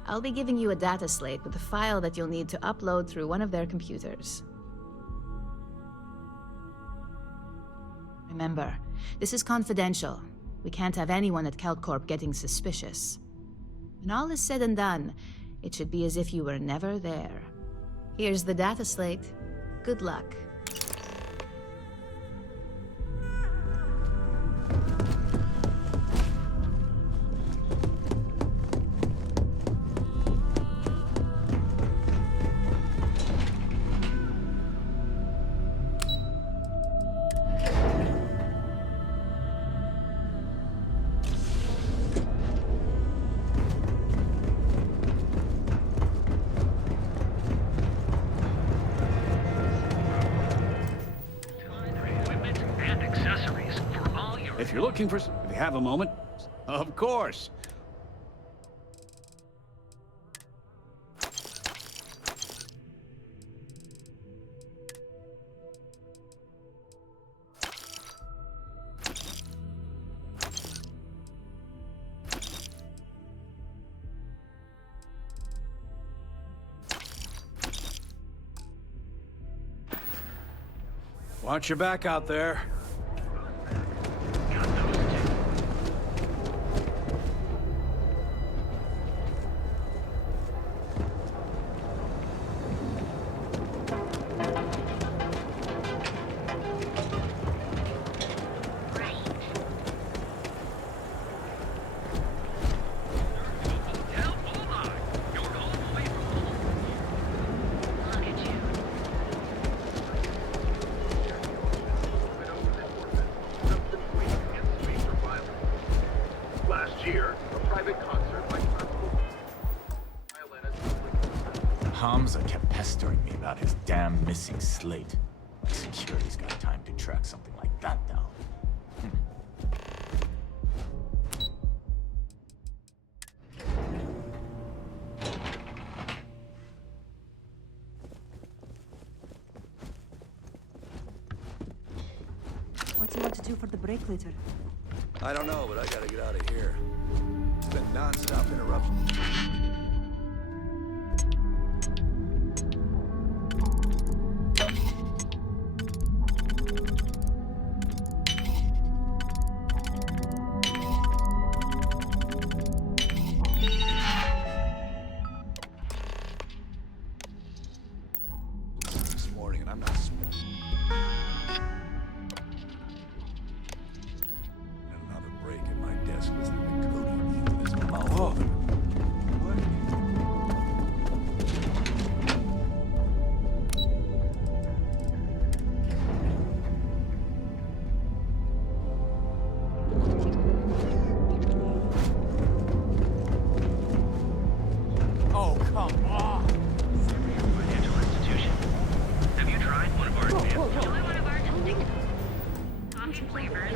I'll be giving you a data slate with a file that you'll need to upload through one of their computers. Remember, this is confidential. We can't have anyone at KeltCorp getting suspicious. When all is said and done, it should be as if you were never there. Here's the data slate. Good luck. If you're looking for... If you have a moment, of course. Watch your back out there. Hamza kept pestering me about his damn missing slate. Security's got time to track something like that down. What do you want to do for the break later? I don't know, but I gotta get out of here. It's been non-stop interruptions. This morning, and I'm not. And another break at my desk listening to Cody with his mouth open. Oh, come on! Financial institution. Have you tried one of our distinct coffee flavors?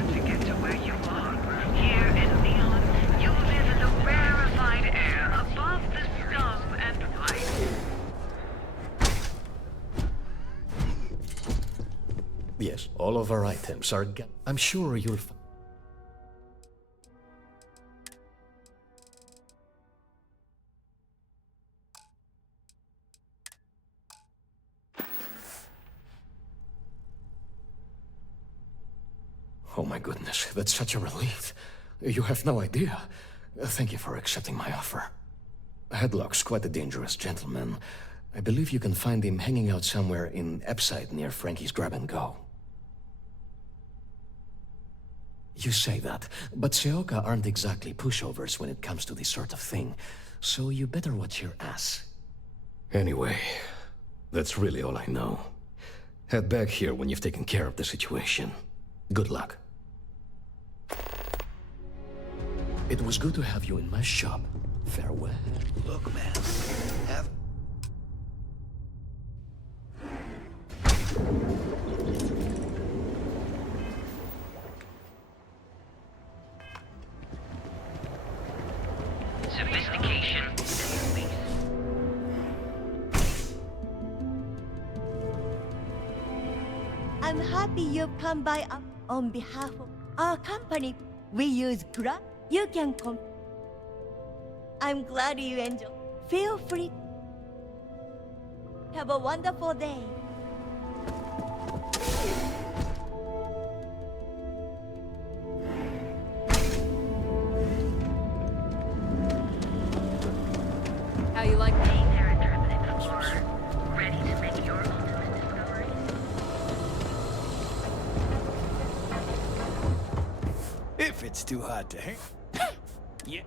To get to where you are, here in Neon, you live in the rarefied air above the scum and vice. Yes, all of our items are. I'm sure you'll. Oh my goodness, that's such a relief. You have no idea. Thank you for accepting my offer. Headlock's quite a dangerous gentleman. I believe you can find him hanging out somewhere in Epside near Frankie's Grab and Go. You say that, but Seoka aren't exactly pushovers when it comes to this sort of thing, so you better watch your ass. Anyway, that's really all I know. Head back here when you've taken care of the situation. Good luck. It was good to have you in my shop. Farewell. Look, man. Have. Sophistication. I'm happy you've come by on behalf of our company. We use Grab. You can come. I'm glad you enjoy. Feel free. Have a wonderful day. How you like me? Data-driven explorer, ready to make your ultimate discovery. If it's too hot to hang. Yeah.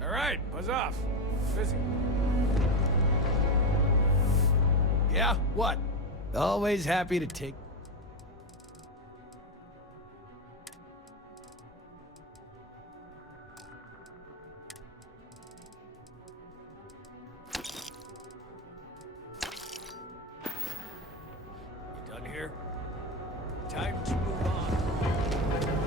All right, buzz off. Busy. Yeah, what? Always happy to take. You done here? Time to move on.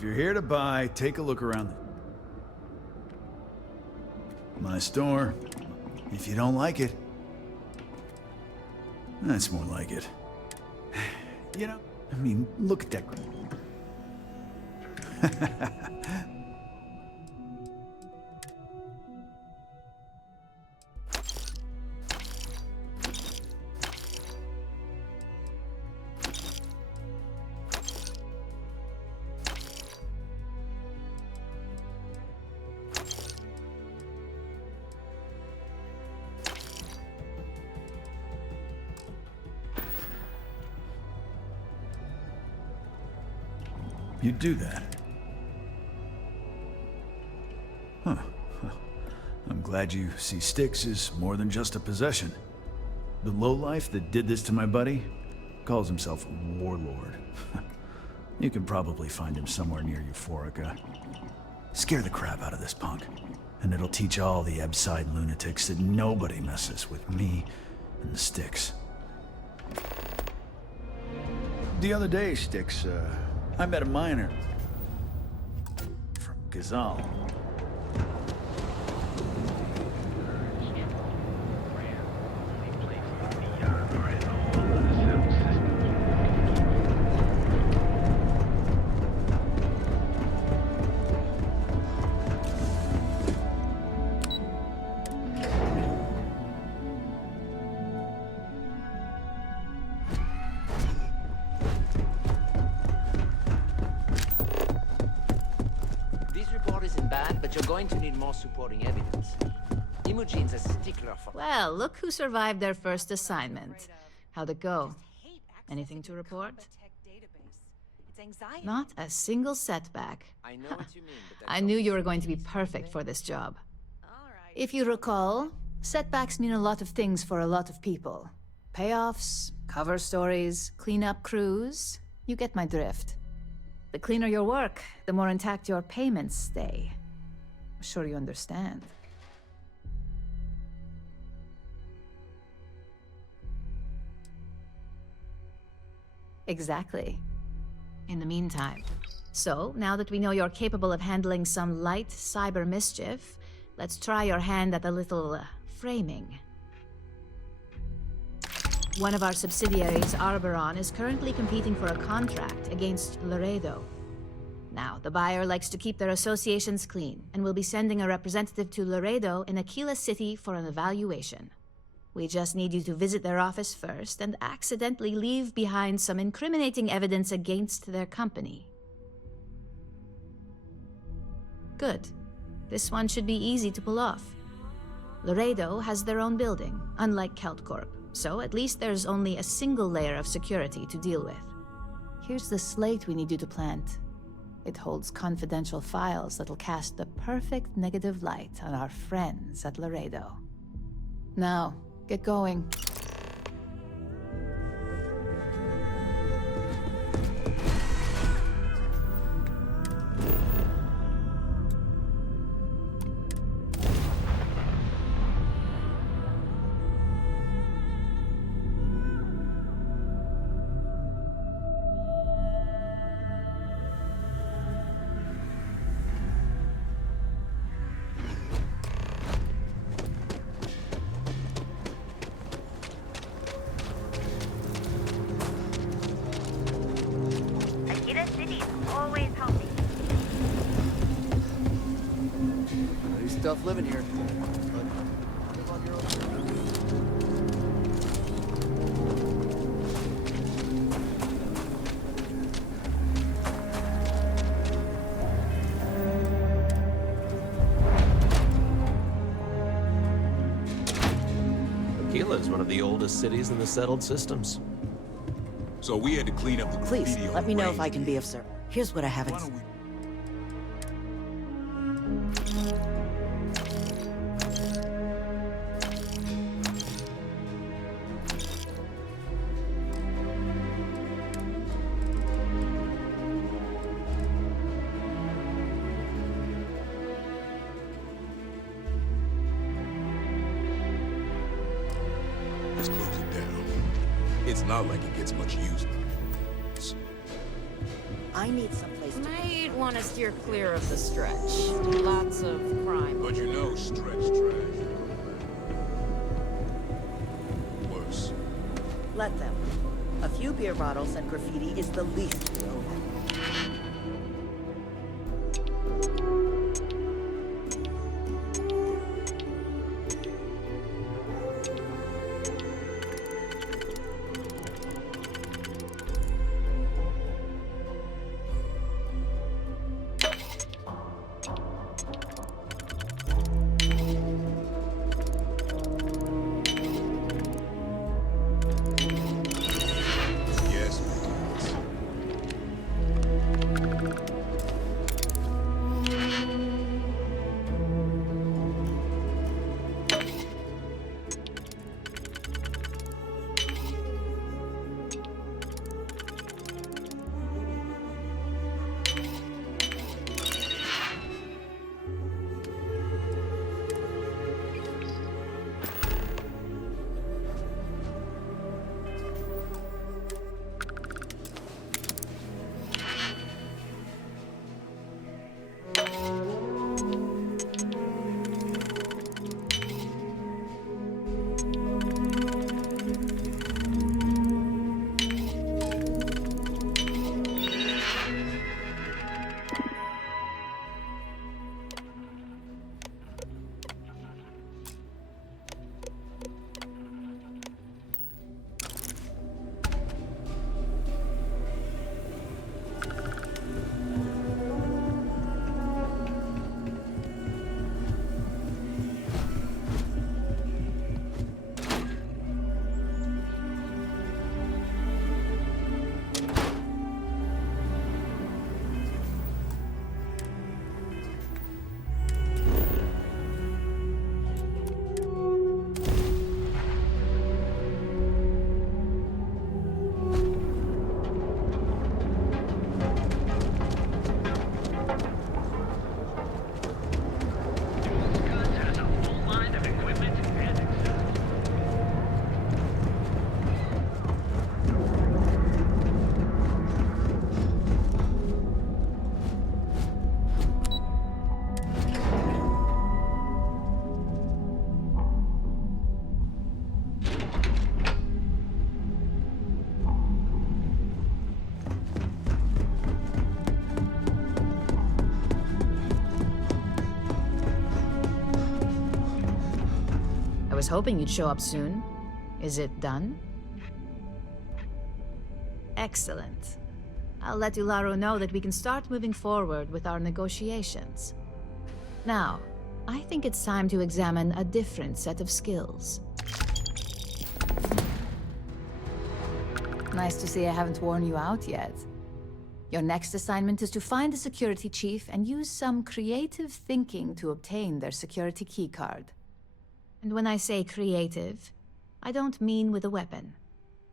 if you're here to buy, take a look around my store. If you don't like it, that's more like it. You know, I mean, look at that. You do that? Huh. I'm glad you see Styx as more than just a possession. The lowlife that did this to my buddy calls himself a warlord. You can probably find him somewhere near Euphorica. Scare the crap out of this punk, and it'll teach all the Ebside lunatics that nobody messes with me and the Styx. The other day, Styx, I met a miner from Gazal. But you're going to need more supporting evidence. Imogene's a stickler for... Well, look who survived their first assignment. How'd it go? Anything to report? Not a single setback. I know what you mean, but I knew you were going to be perfect for this job. If you recall, setbacks mean a lot of things for a lot of people. Payoffs, cover stories, cleanup crews. You get my drift. The cleaner your work, the more intact your payments stay. I'm sure you understand. Exactly. In the meantime. So, now that we know you're capable of handling some light cyber mischief, let's try your hand at a little framing. One of our subsidiaries, Arboron, is currently competing for a contract against Laredo. Now, the buyer likes to keep their associations clean, and will be sending a representative to Laredo in Aquila City for an evaluation. We just need you to visit their office first and accidentally leave behind some incriminating evidence against their company. Good. This one should be easy to pull off. Laredo has their own building, unlike KeltCorp, so at least there's only a single layer of security to deal with. Here's the slate we need you to plant. It holds confidential files that'll cast the perfect negative light on our friends at Laredo. Now, get going. Tough living here. Aquila is one of the oldest cities in the settled systems. So we had to clean up the Please, graffiti on let me the know if range. I can be of service. Here's what I haven't... Let's close it down. It's not like it gets much use. I need someplace place to be. Might want to steer clear of the stretch. Lots of crime. But you know, stretch trash. Worse. Let them. A few beer bottles and graffiti is the least we owe them. Yes. I was hoping you'd show up soon. Is it done? Excellent. I'll let Ularo know that we can start moving forward with our negotiations. Now, I think it's time to examine a different set of skills. Nice to see I haven't worn you out yet. Your next assignment is to find the security chief and use some creative thinking to obtain their security keycard. And when I say creative, I don't mean with a weapon.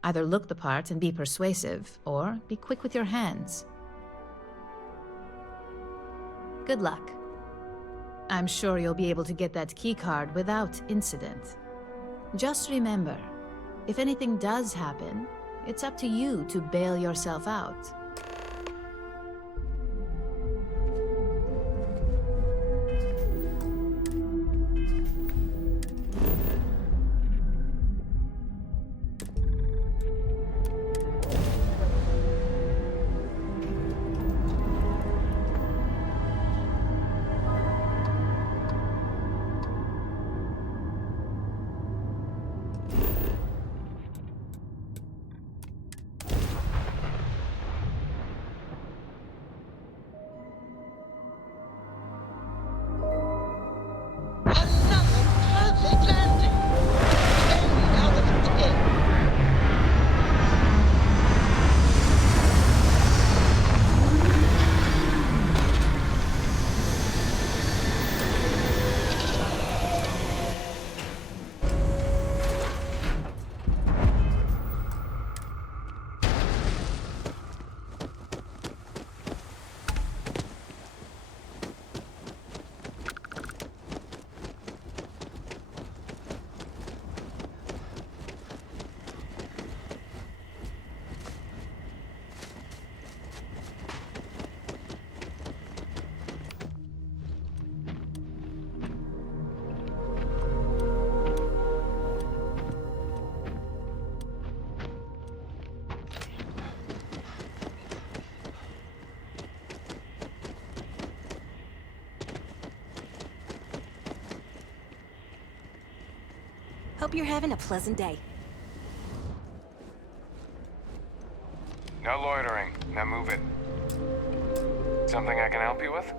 Either look the part and be persuasive, or be quick with your hands. Good luck. I'm sure you'll be able to get that keycard without incident. Just remember, if anything does happen, it's up to you to bail yourself out. Hope you're having a pleasant day. No loitering. Now move it. Something I can help you with?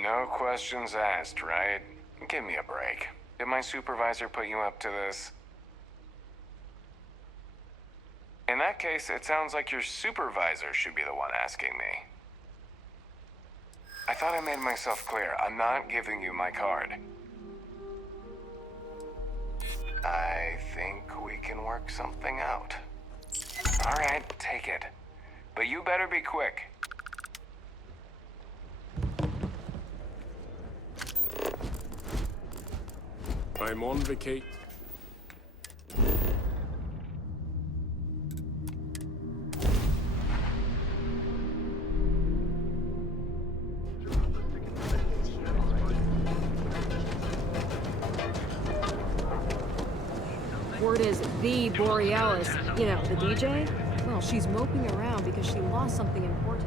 No questions asked, right? Give me a break. Did my supervisor put you up to this? In that case, it sounds like your supervisor should be the one asking me. I thought I made myself clear. I'm not giving you my card. I think we can work something out. All right, take it. But you better be quick. I'm on vacation. Word is the Borealis, you know, the DJ? Well, she's moping around because she lost something important.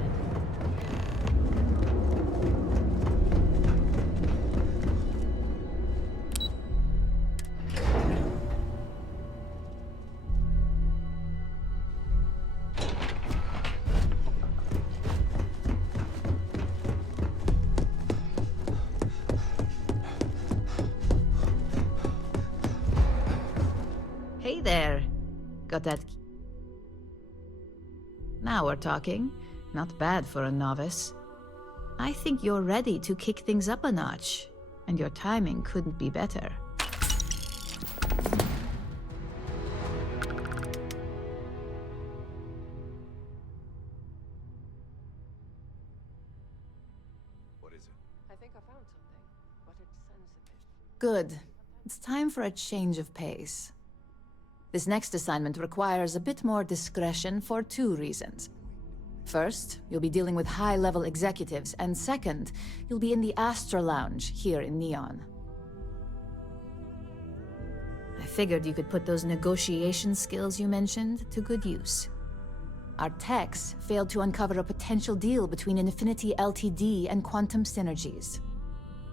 Hey there. Got that? Now we're talking. Not bad for a novice. I think you're ready to kick things up a notch, and your timing couldn't be better. What is it? I think I found something, but it's sensitive. Good. It's time for a change of pace. This next assignment requires a bit more discretion for 2 reasons. First, you'll be dealing with high-level executives, and second, you'll be in the Astra Lounge here in Neon. I figured you could put those negotiation skills you mentioned to good use. Our techs failed to uncover a potential deal between Infinity Ltd. And Quantum Synergies.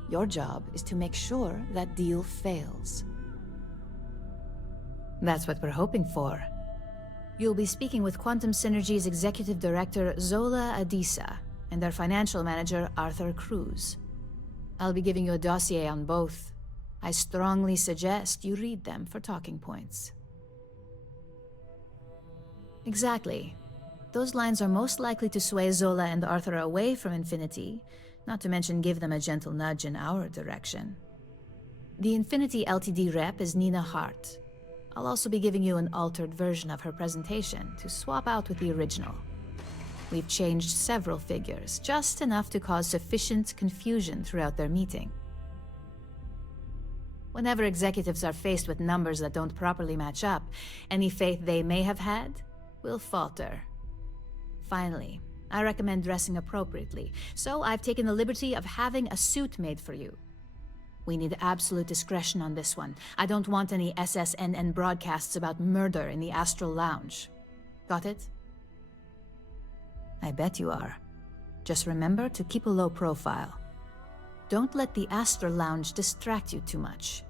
Your job is to make sure that deal fails. That's what we're hoping for. You'll be speaking with Quantum Synergy's Executive Director, Zola Adisa, and their Financial Manager, Arthur Cruz. I'll be giving you a dossier on both. I strongly suggest you read them for talking points. Exactly. Those lines are most likely to sway Zola and Arthur away from Infinity, not to mention give them a gentle nudge in our direction. The Infinity Ltd. rep is Nina Hart. I'll also be giving you an altered version of her presentation to swap out with the original. We've changed several figures, just enough to cause sufficient confusion throughout their meeting. Whenever executives are faced with numbers that don't properly match up, any faith they may have had will falter. Finally, I recommend dressing appropriately, so I've taken the liberty of having a suit made for you. We need absolute discretion on this one. I don't want any SSNN broadcasts about murder in the Astral Lounge. Got it? I bet you are. Just remember to keep a low profile. Don't let the Astral Lounge distract you too much.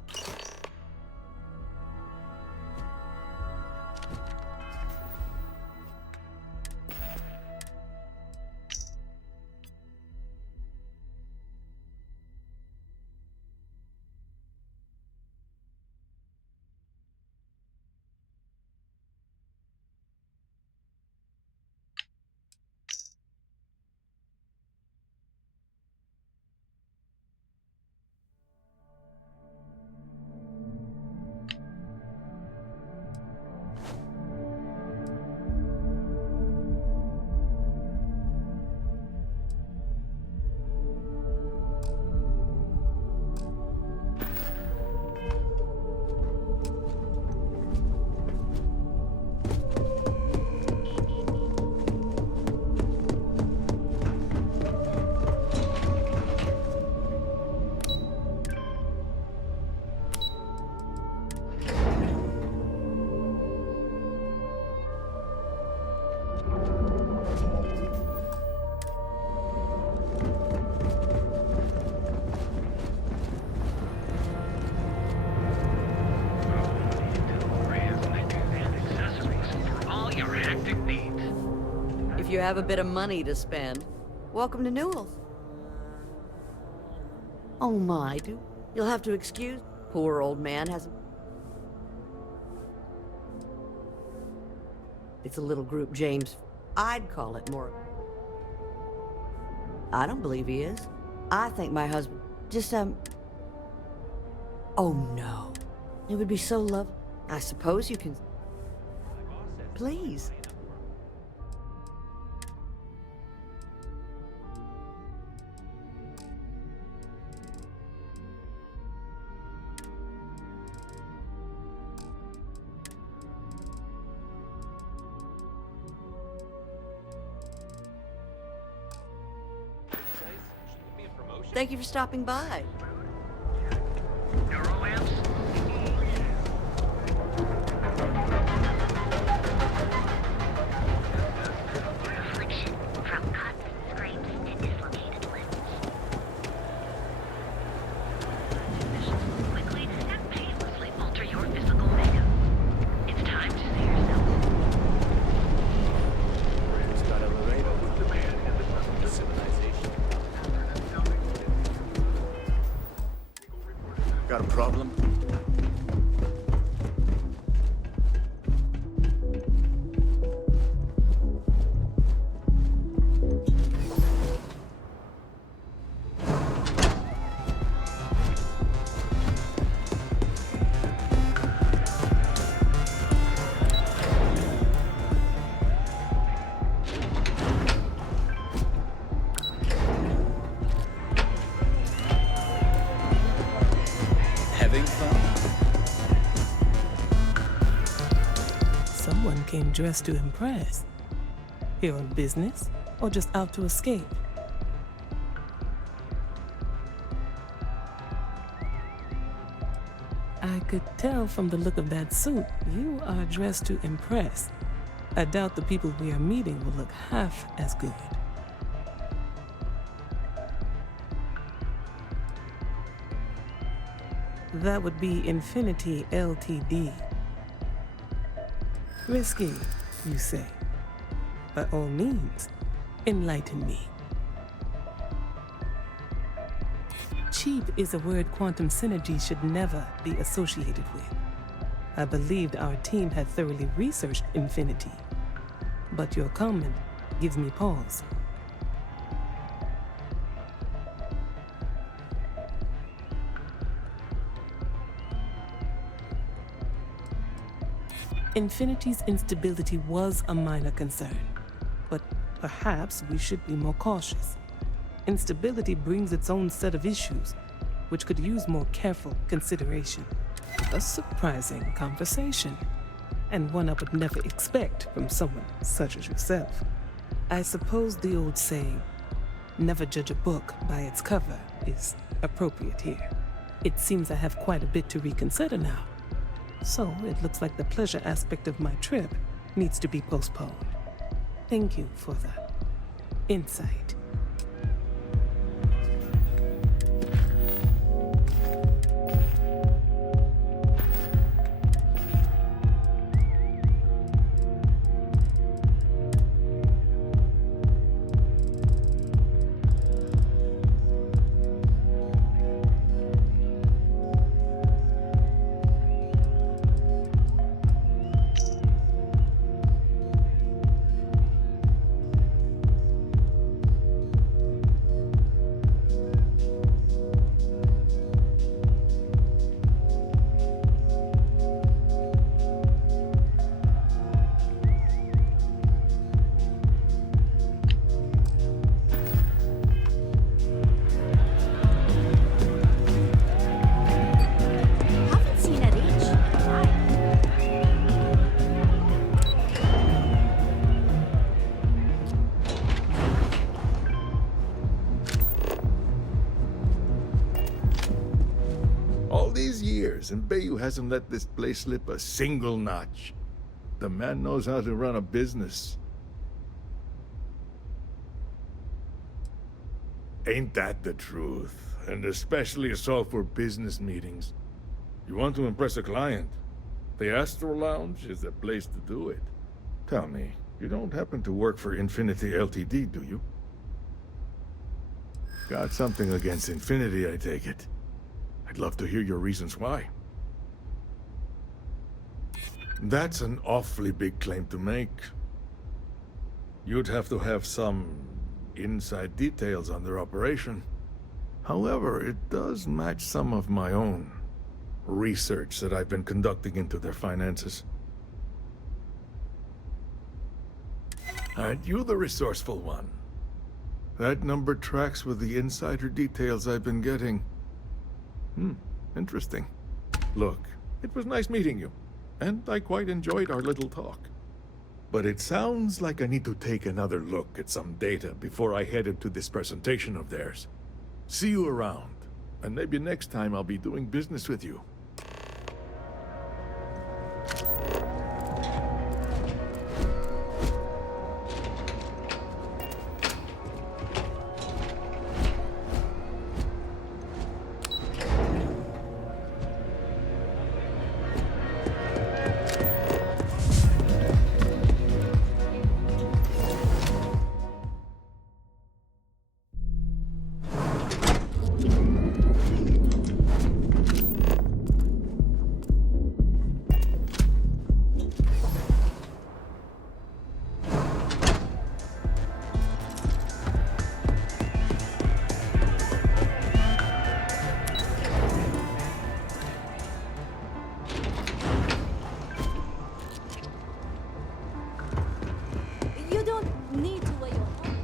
have a bit of money to spend. Welcome to Newell's. Oh my, you'll have to excuse... Poor old man hasn't... It's a little group, James. I'd call it more... I don't believe he is. I think my husband... Just, Oh no. It would be so lovely. I suppose you can... Please. Thank you for stopping by. Got a problem? Someone came dressed to impress. Here on business, or just out to escape? I could tell from the look of that suit, you are dressed to impress. I doubt the people we are meeting will look half as good. That would be Infinity Ltd. Risky, you say? By all means, enlighten me. Cheap is a word quantum synergy should never be associated with. I believed our team had thoroughly researched Infinity, but your comment gives me pause. Infinity's instability was a minor concern, but perhaps we should be more cautious. Instability brings its own set of issues, which could use more careful consideration. A surprising conversation, and one I would never expect from someone such as yourself. I suppose the old saying, never judge a book by its cover, is appropriate here. It seems I have quite a bit to reconsider now. So it looks like the pleasure aspect of my trip needs to be postponed. Thank you for the insight. And Bayou hasn't let this place slip a single notch. The man knows how to run a business. Ain't that the truth? And especially so for business meetings. You want to impress a client, the Astro Lounge is the place to do it. Tell me, You don't happen to work for Infinity Ltd, do you? Got something against Infinity, I take it. I'd love to hear your reasons why. That's an awfully big claim to make. You'd have to have some inside details on their operation. However, it does match some of my own research that I've been conducting into their finances. Aren't you the resourceful one? That number tracks with the insider details I've been getting. Interesting. Look, it was nice meeting you, and I quite enjoyed our little talk. But it sounds like I need to take another look at some data before I head into this presentation of theirs. See you around, and maybe next time I'll be doing business with you. You don't need to wear your own.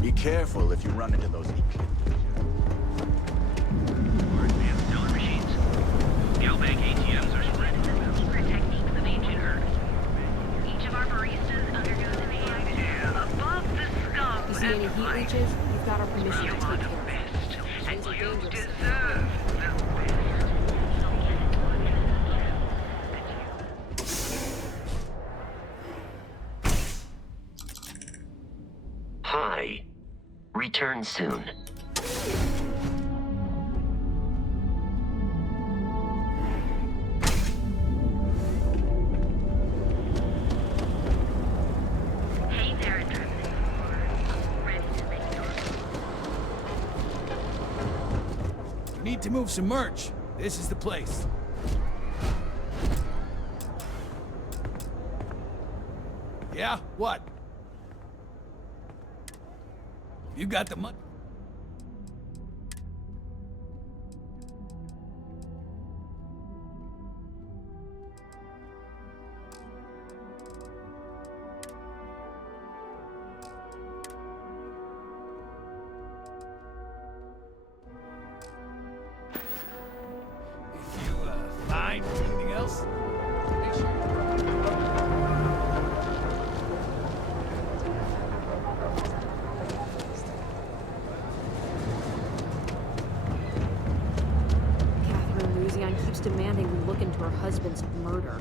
Be careful if you run into those More advanced teller machines. Galbank ATMs are spread. Secret techniques of ancient Earth. Each of our baristas undergoes an AI Above the scum. You see any heat leeches? You've got our permission to take care of them. And Things are you dangerous. deserve the Hi. Return soon. Hey there, ready to make your You need to move some merch. This is the place. Yeah? What? You got the money? If you, find anything else, make sure Catherine Luzian keeps demanding we look into her husband's murder.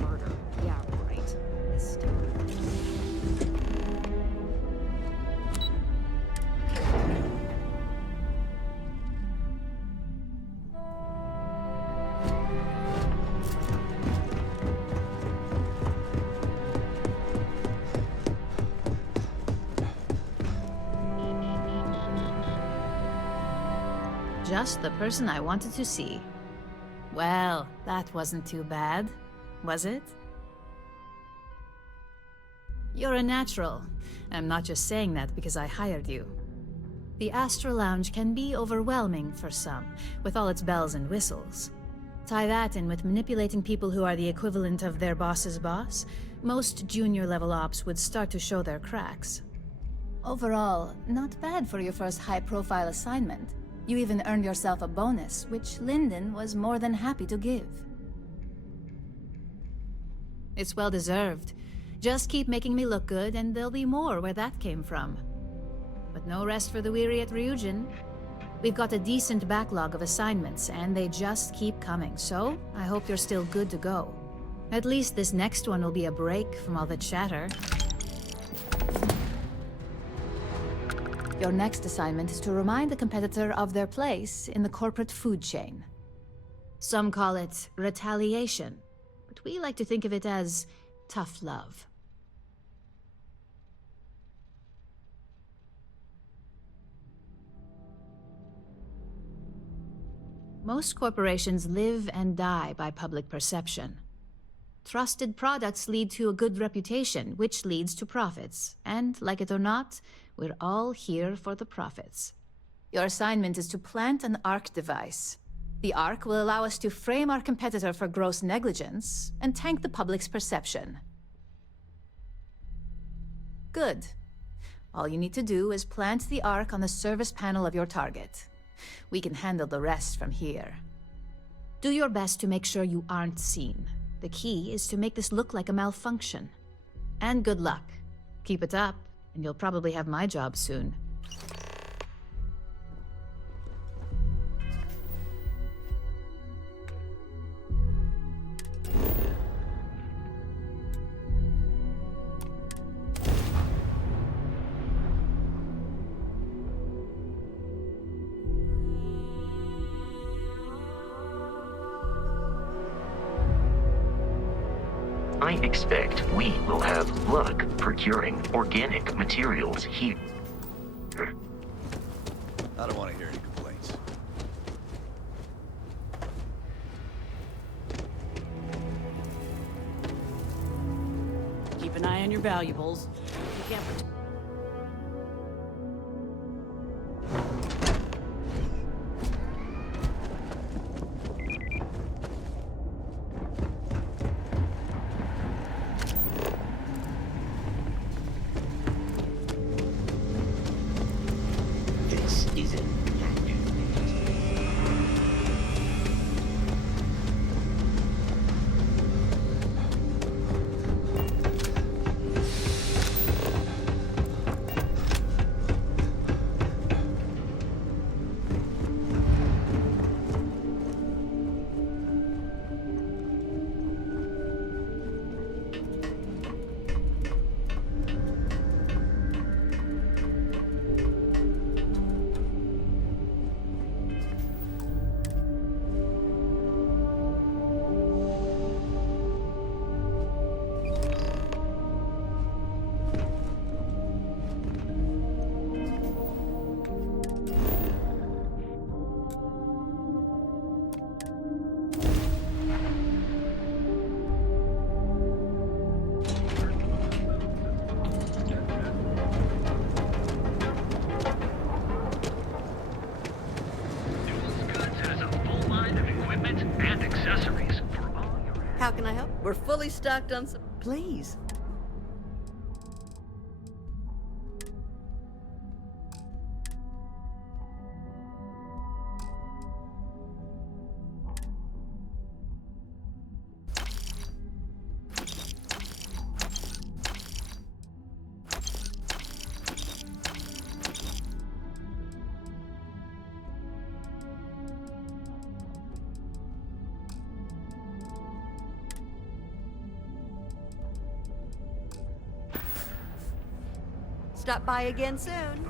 Murder. Yeah, right. Hysteria. just the person I wanted to see. Well, that wasn't too bad, was it? You're a natural. I'm not just saying that because I hired you. The Astro Lounge can be overwhelming for some, with all its bells and whistles. Tie that in with manipulating people who are the equivalent of their boss's boss, most junior-level ops would start to show their cracks. Overall, not bad for your first high-profile assignment. You even earned yourself a bonus, which Lyndon was more than happy to give. It's well-deserved. Just keep making me look good, and there'll be more where that came from. But no rest for the weary at Ryujin. We've got a decent backlog of assignments, and they just keep coming, so I hope you're still good to go. At least this next one will be a break from all the chatter. Your next assignment is to remind the competitor of their place in the corporate food chain. Some call it retaliation, but we like to think of it as tough love. Most corporations live and die by public perception. Trusted products lead to a good reputation, which leads to profits. And, like it or not, we're all here for the profits. Your assignment is to plant an ARC device. The ARC will allow us to frame our competitor for gross negligence and tank the public's perception. Good. All you need to do is plant the ARC on the service panel of your target. We can handle the rest from here. Do your best to make sure you aren't seen. The key is to make this look like a malfunction. And good luck. Keep it up, and you'll probably have my job soon. I expect we will have luck procuring organic materials here. I don't want to hear any complaints. Keep an eye on your valuables. You can't How can I help? We're fully stocked on some... Please. Stop by again soon.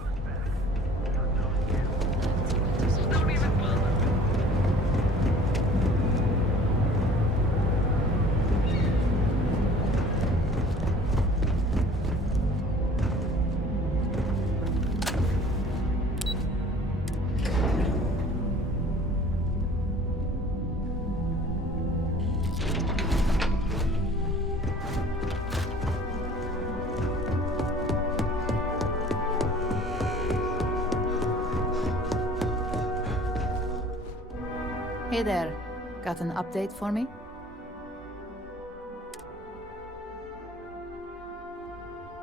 Hey there. Got an update for me?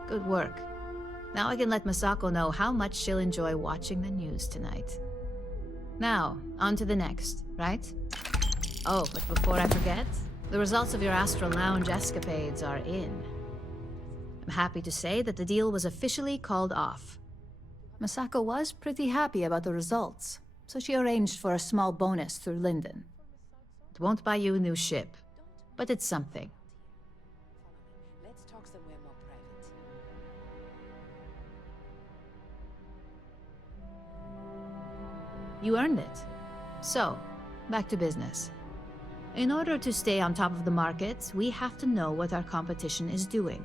Good work. Now I can let Masako know how much she'll enjoy watching the news tonight. Now, on to the next, right? Oh, but before I forget, the results of your Astral Lounge escapades are in. I'm happy to say that the deal was officially called off. Masako was pretty happy about the results, so she arranged for a small bonus through Linden. It won't buy you a new ship, but it's something. Let's talk somewhere more private. You earned it. So, back to business. In order to stay on top of the market, we have to know what our competition is doing.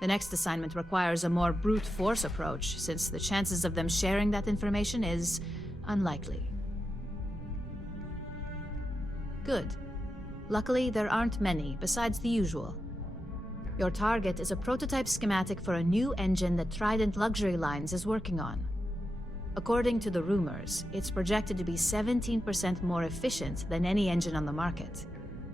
The next assignment requires a more brute force approach, since the chances of them sharing that information is unlikely. Good. Luckily, there aren't many, besides the usual. Your target is a prototype schematic for a new engine that Trident Luxury Lines is working on. According to the rumors, it's projected to be 17% more efficient than any engine on the market.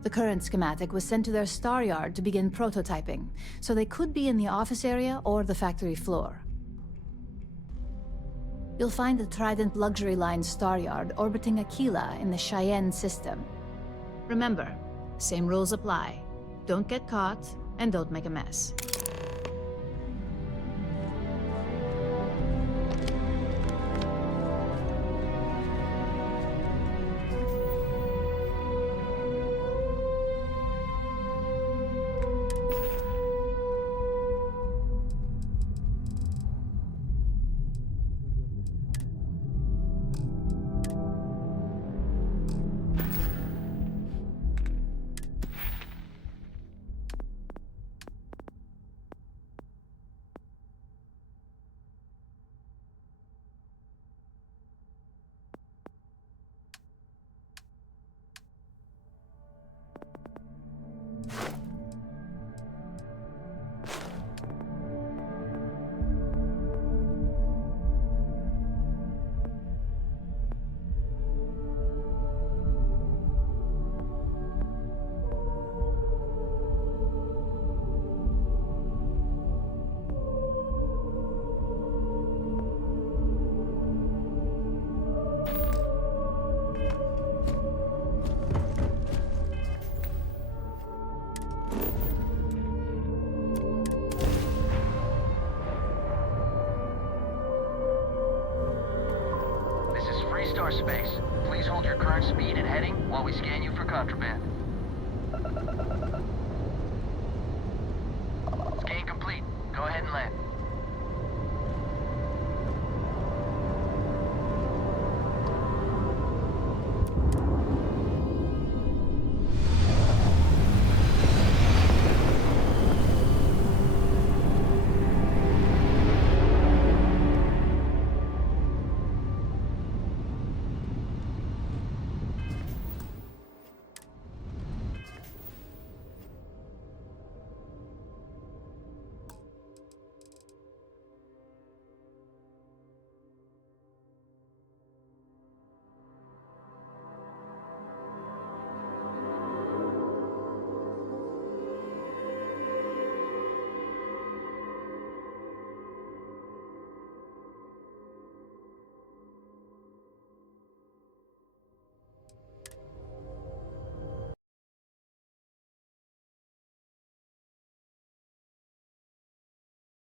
The current schematic was sent to their star yard to begin prototyping, so they could be in the office area or the factory floor. You'll find the Trident Luxury Line star yard orbiting Aquila in the Cheyenne system. Remember, same rules apply. Don't get caught, and don't make a mess. Star space. Please hold your current speed and heading while we scan you for contraband. Scan complete. Go ahead and land.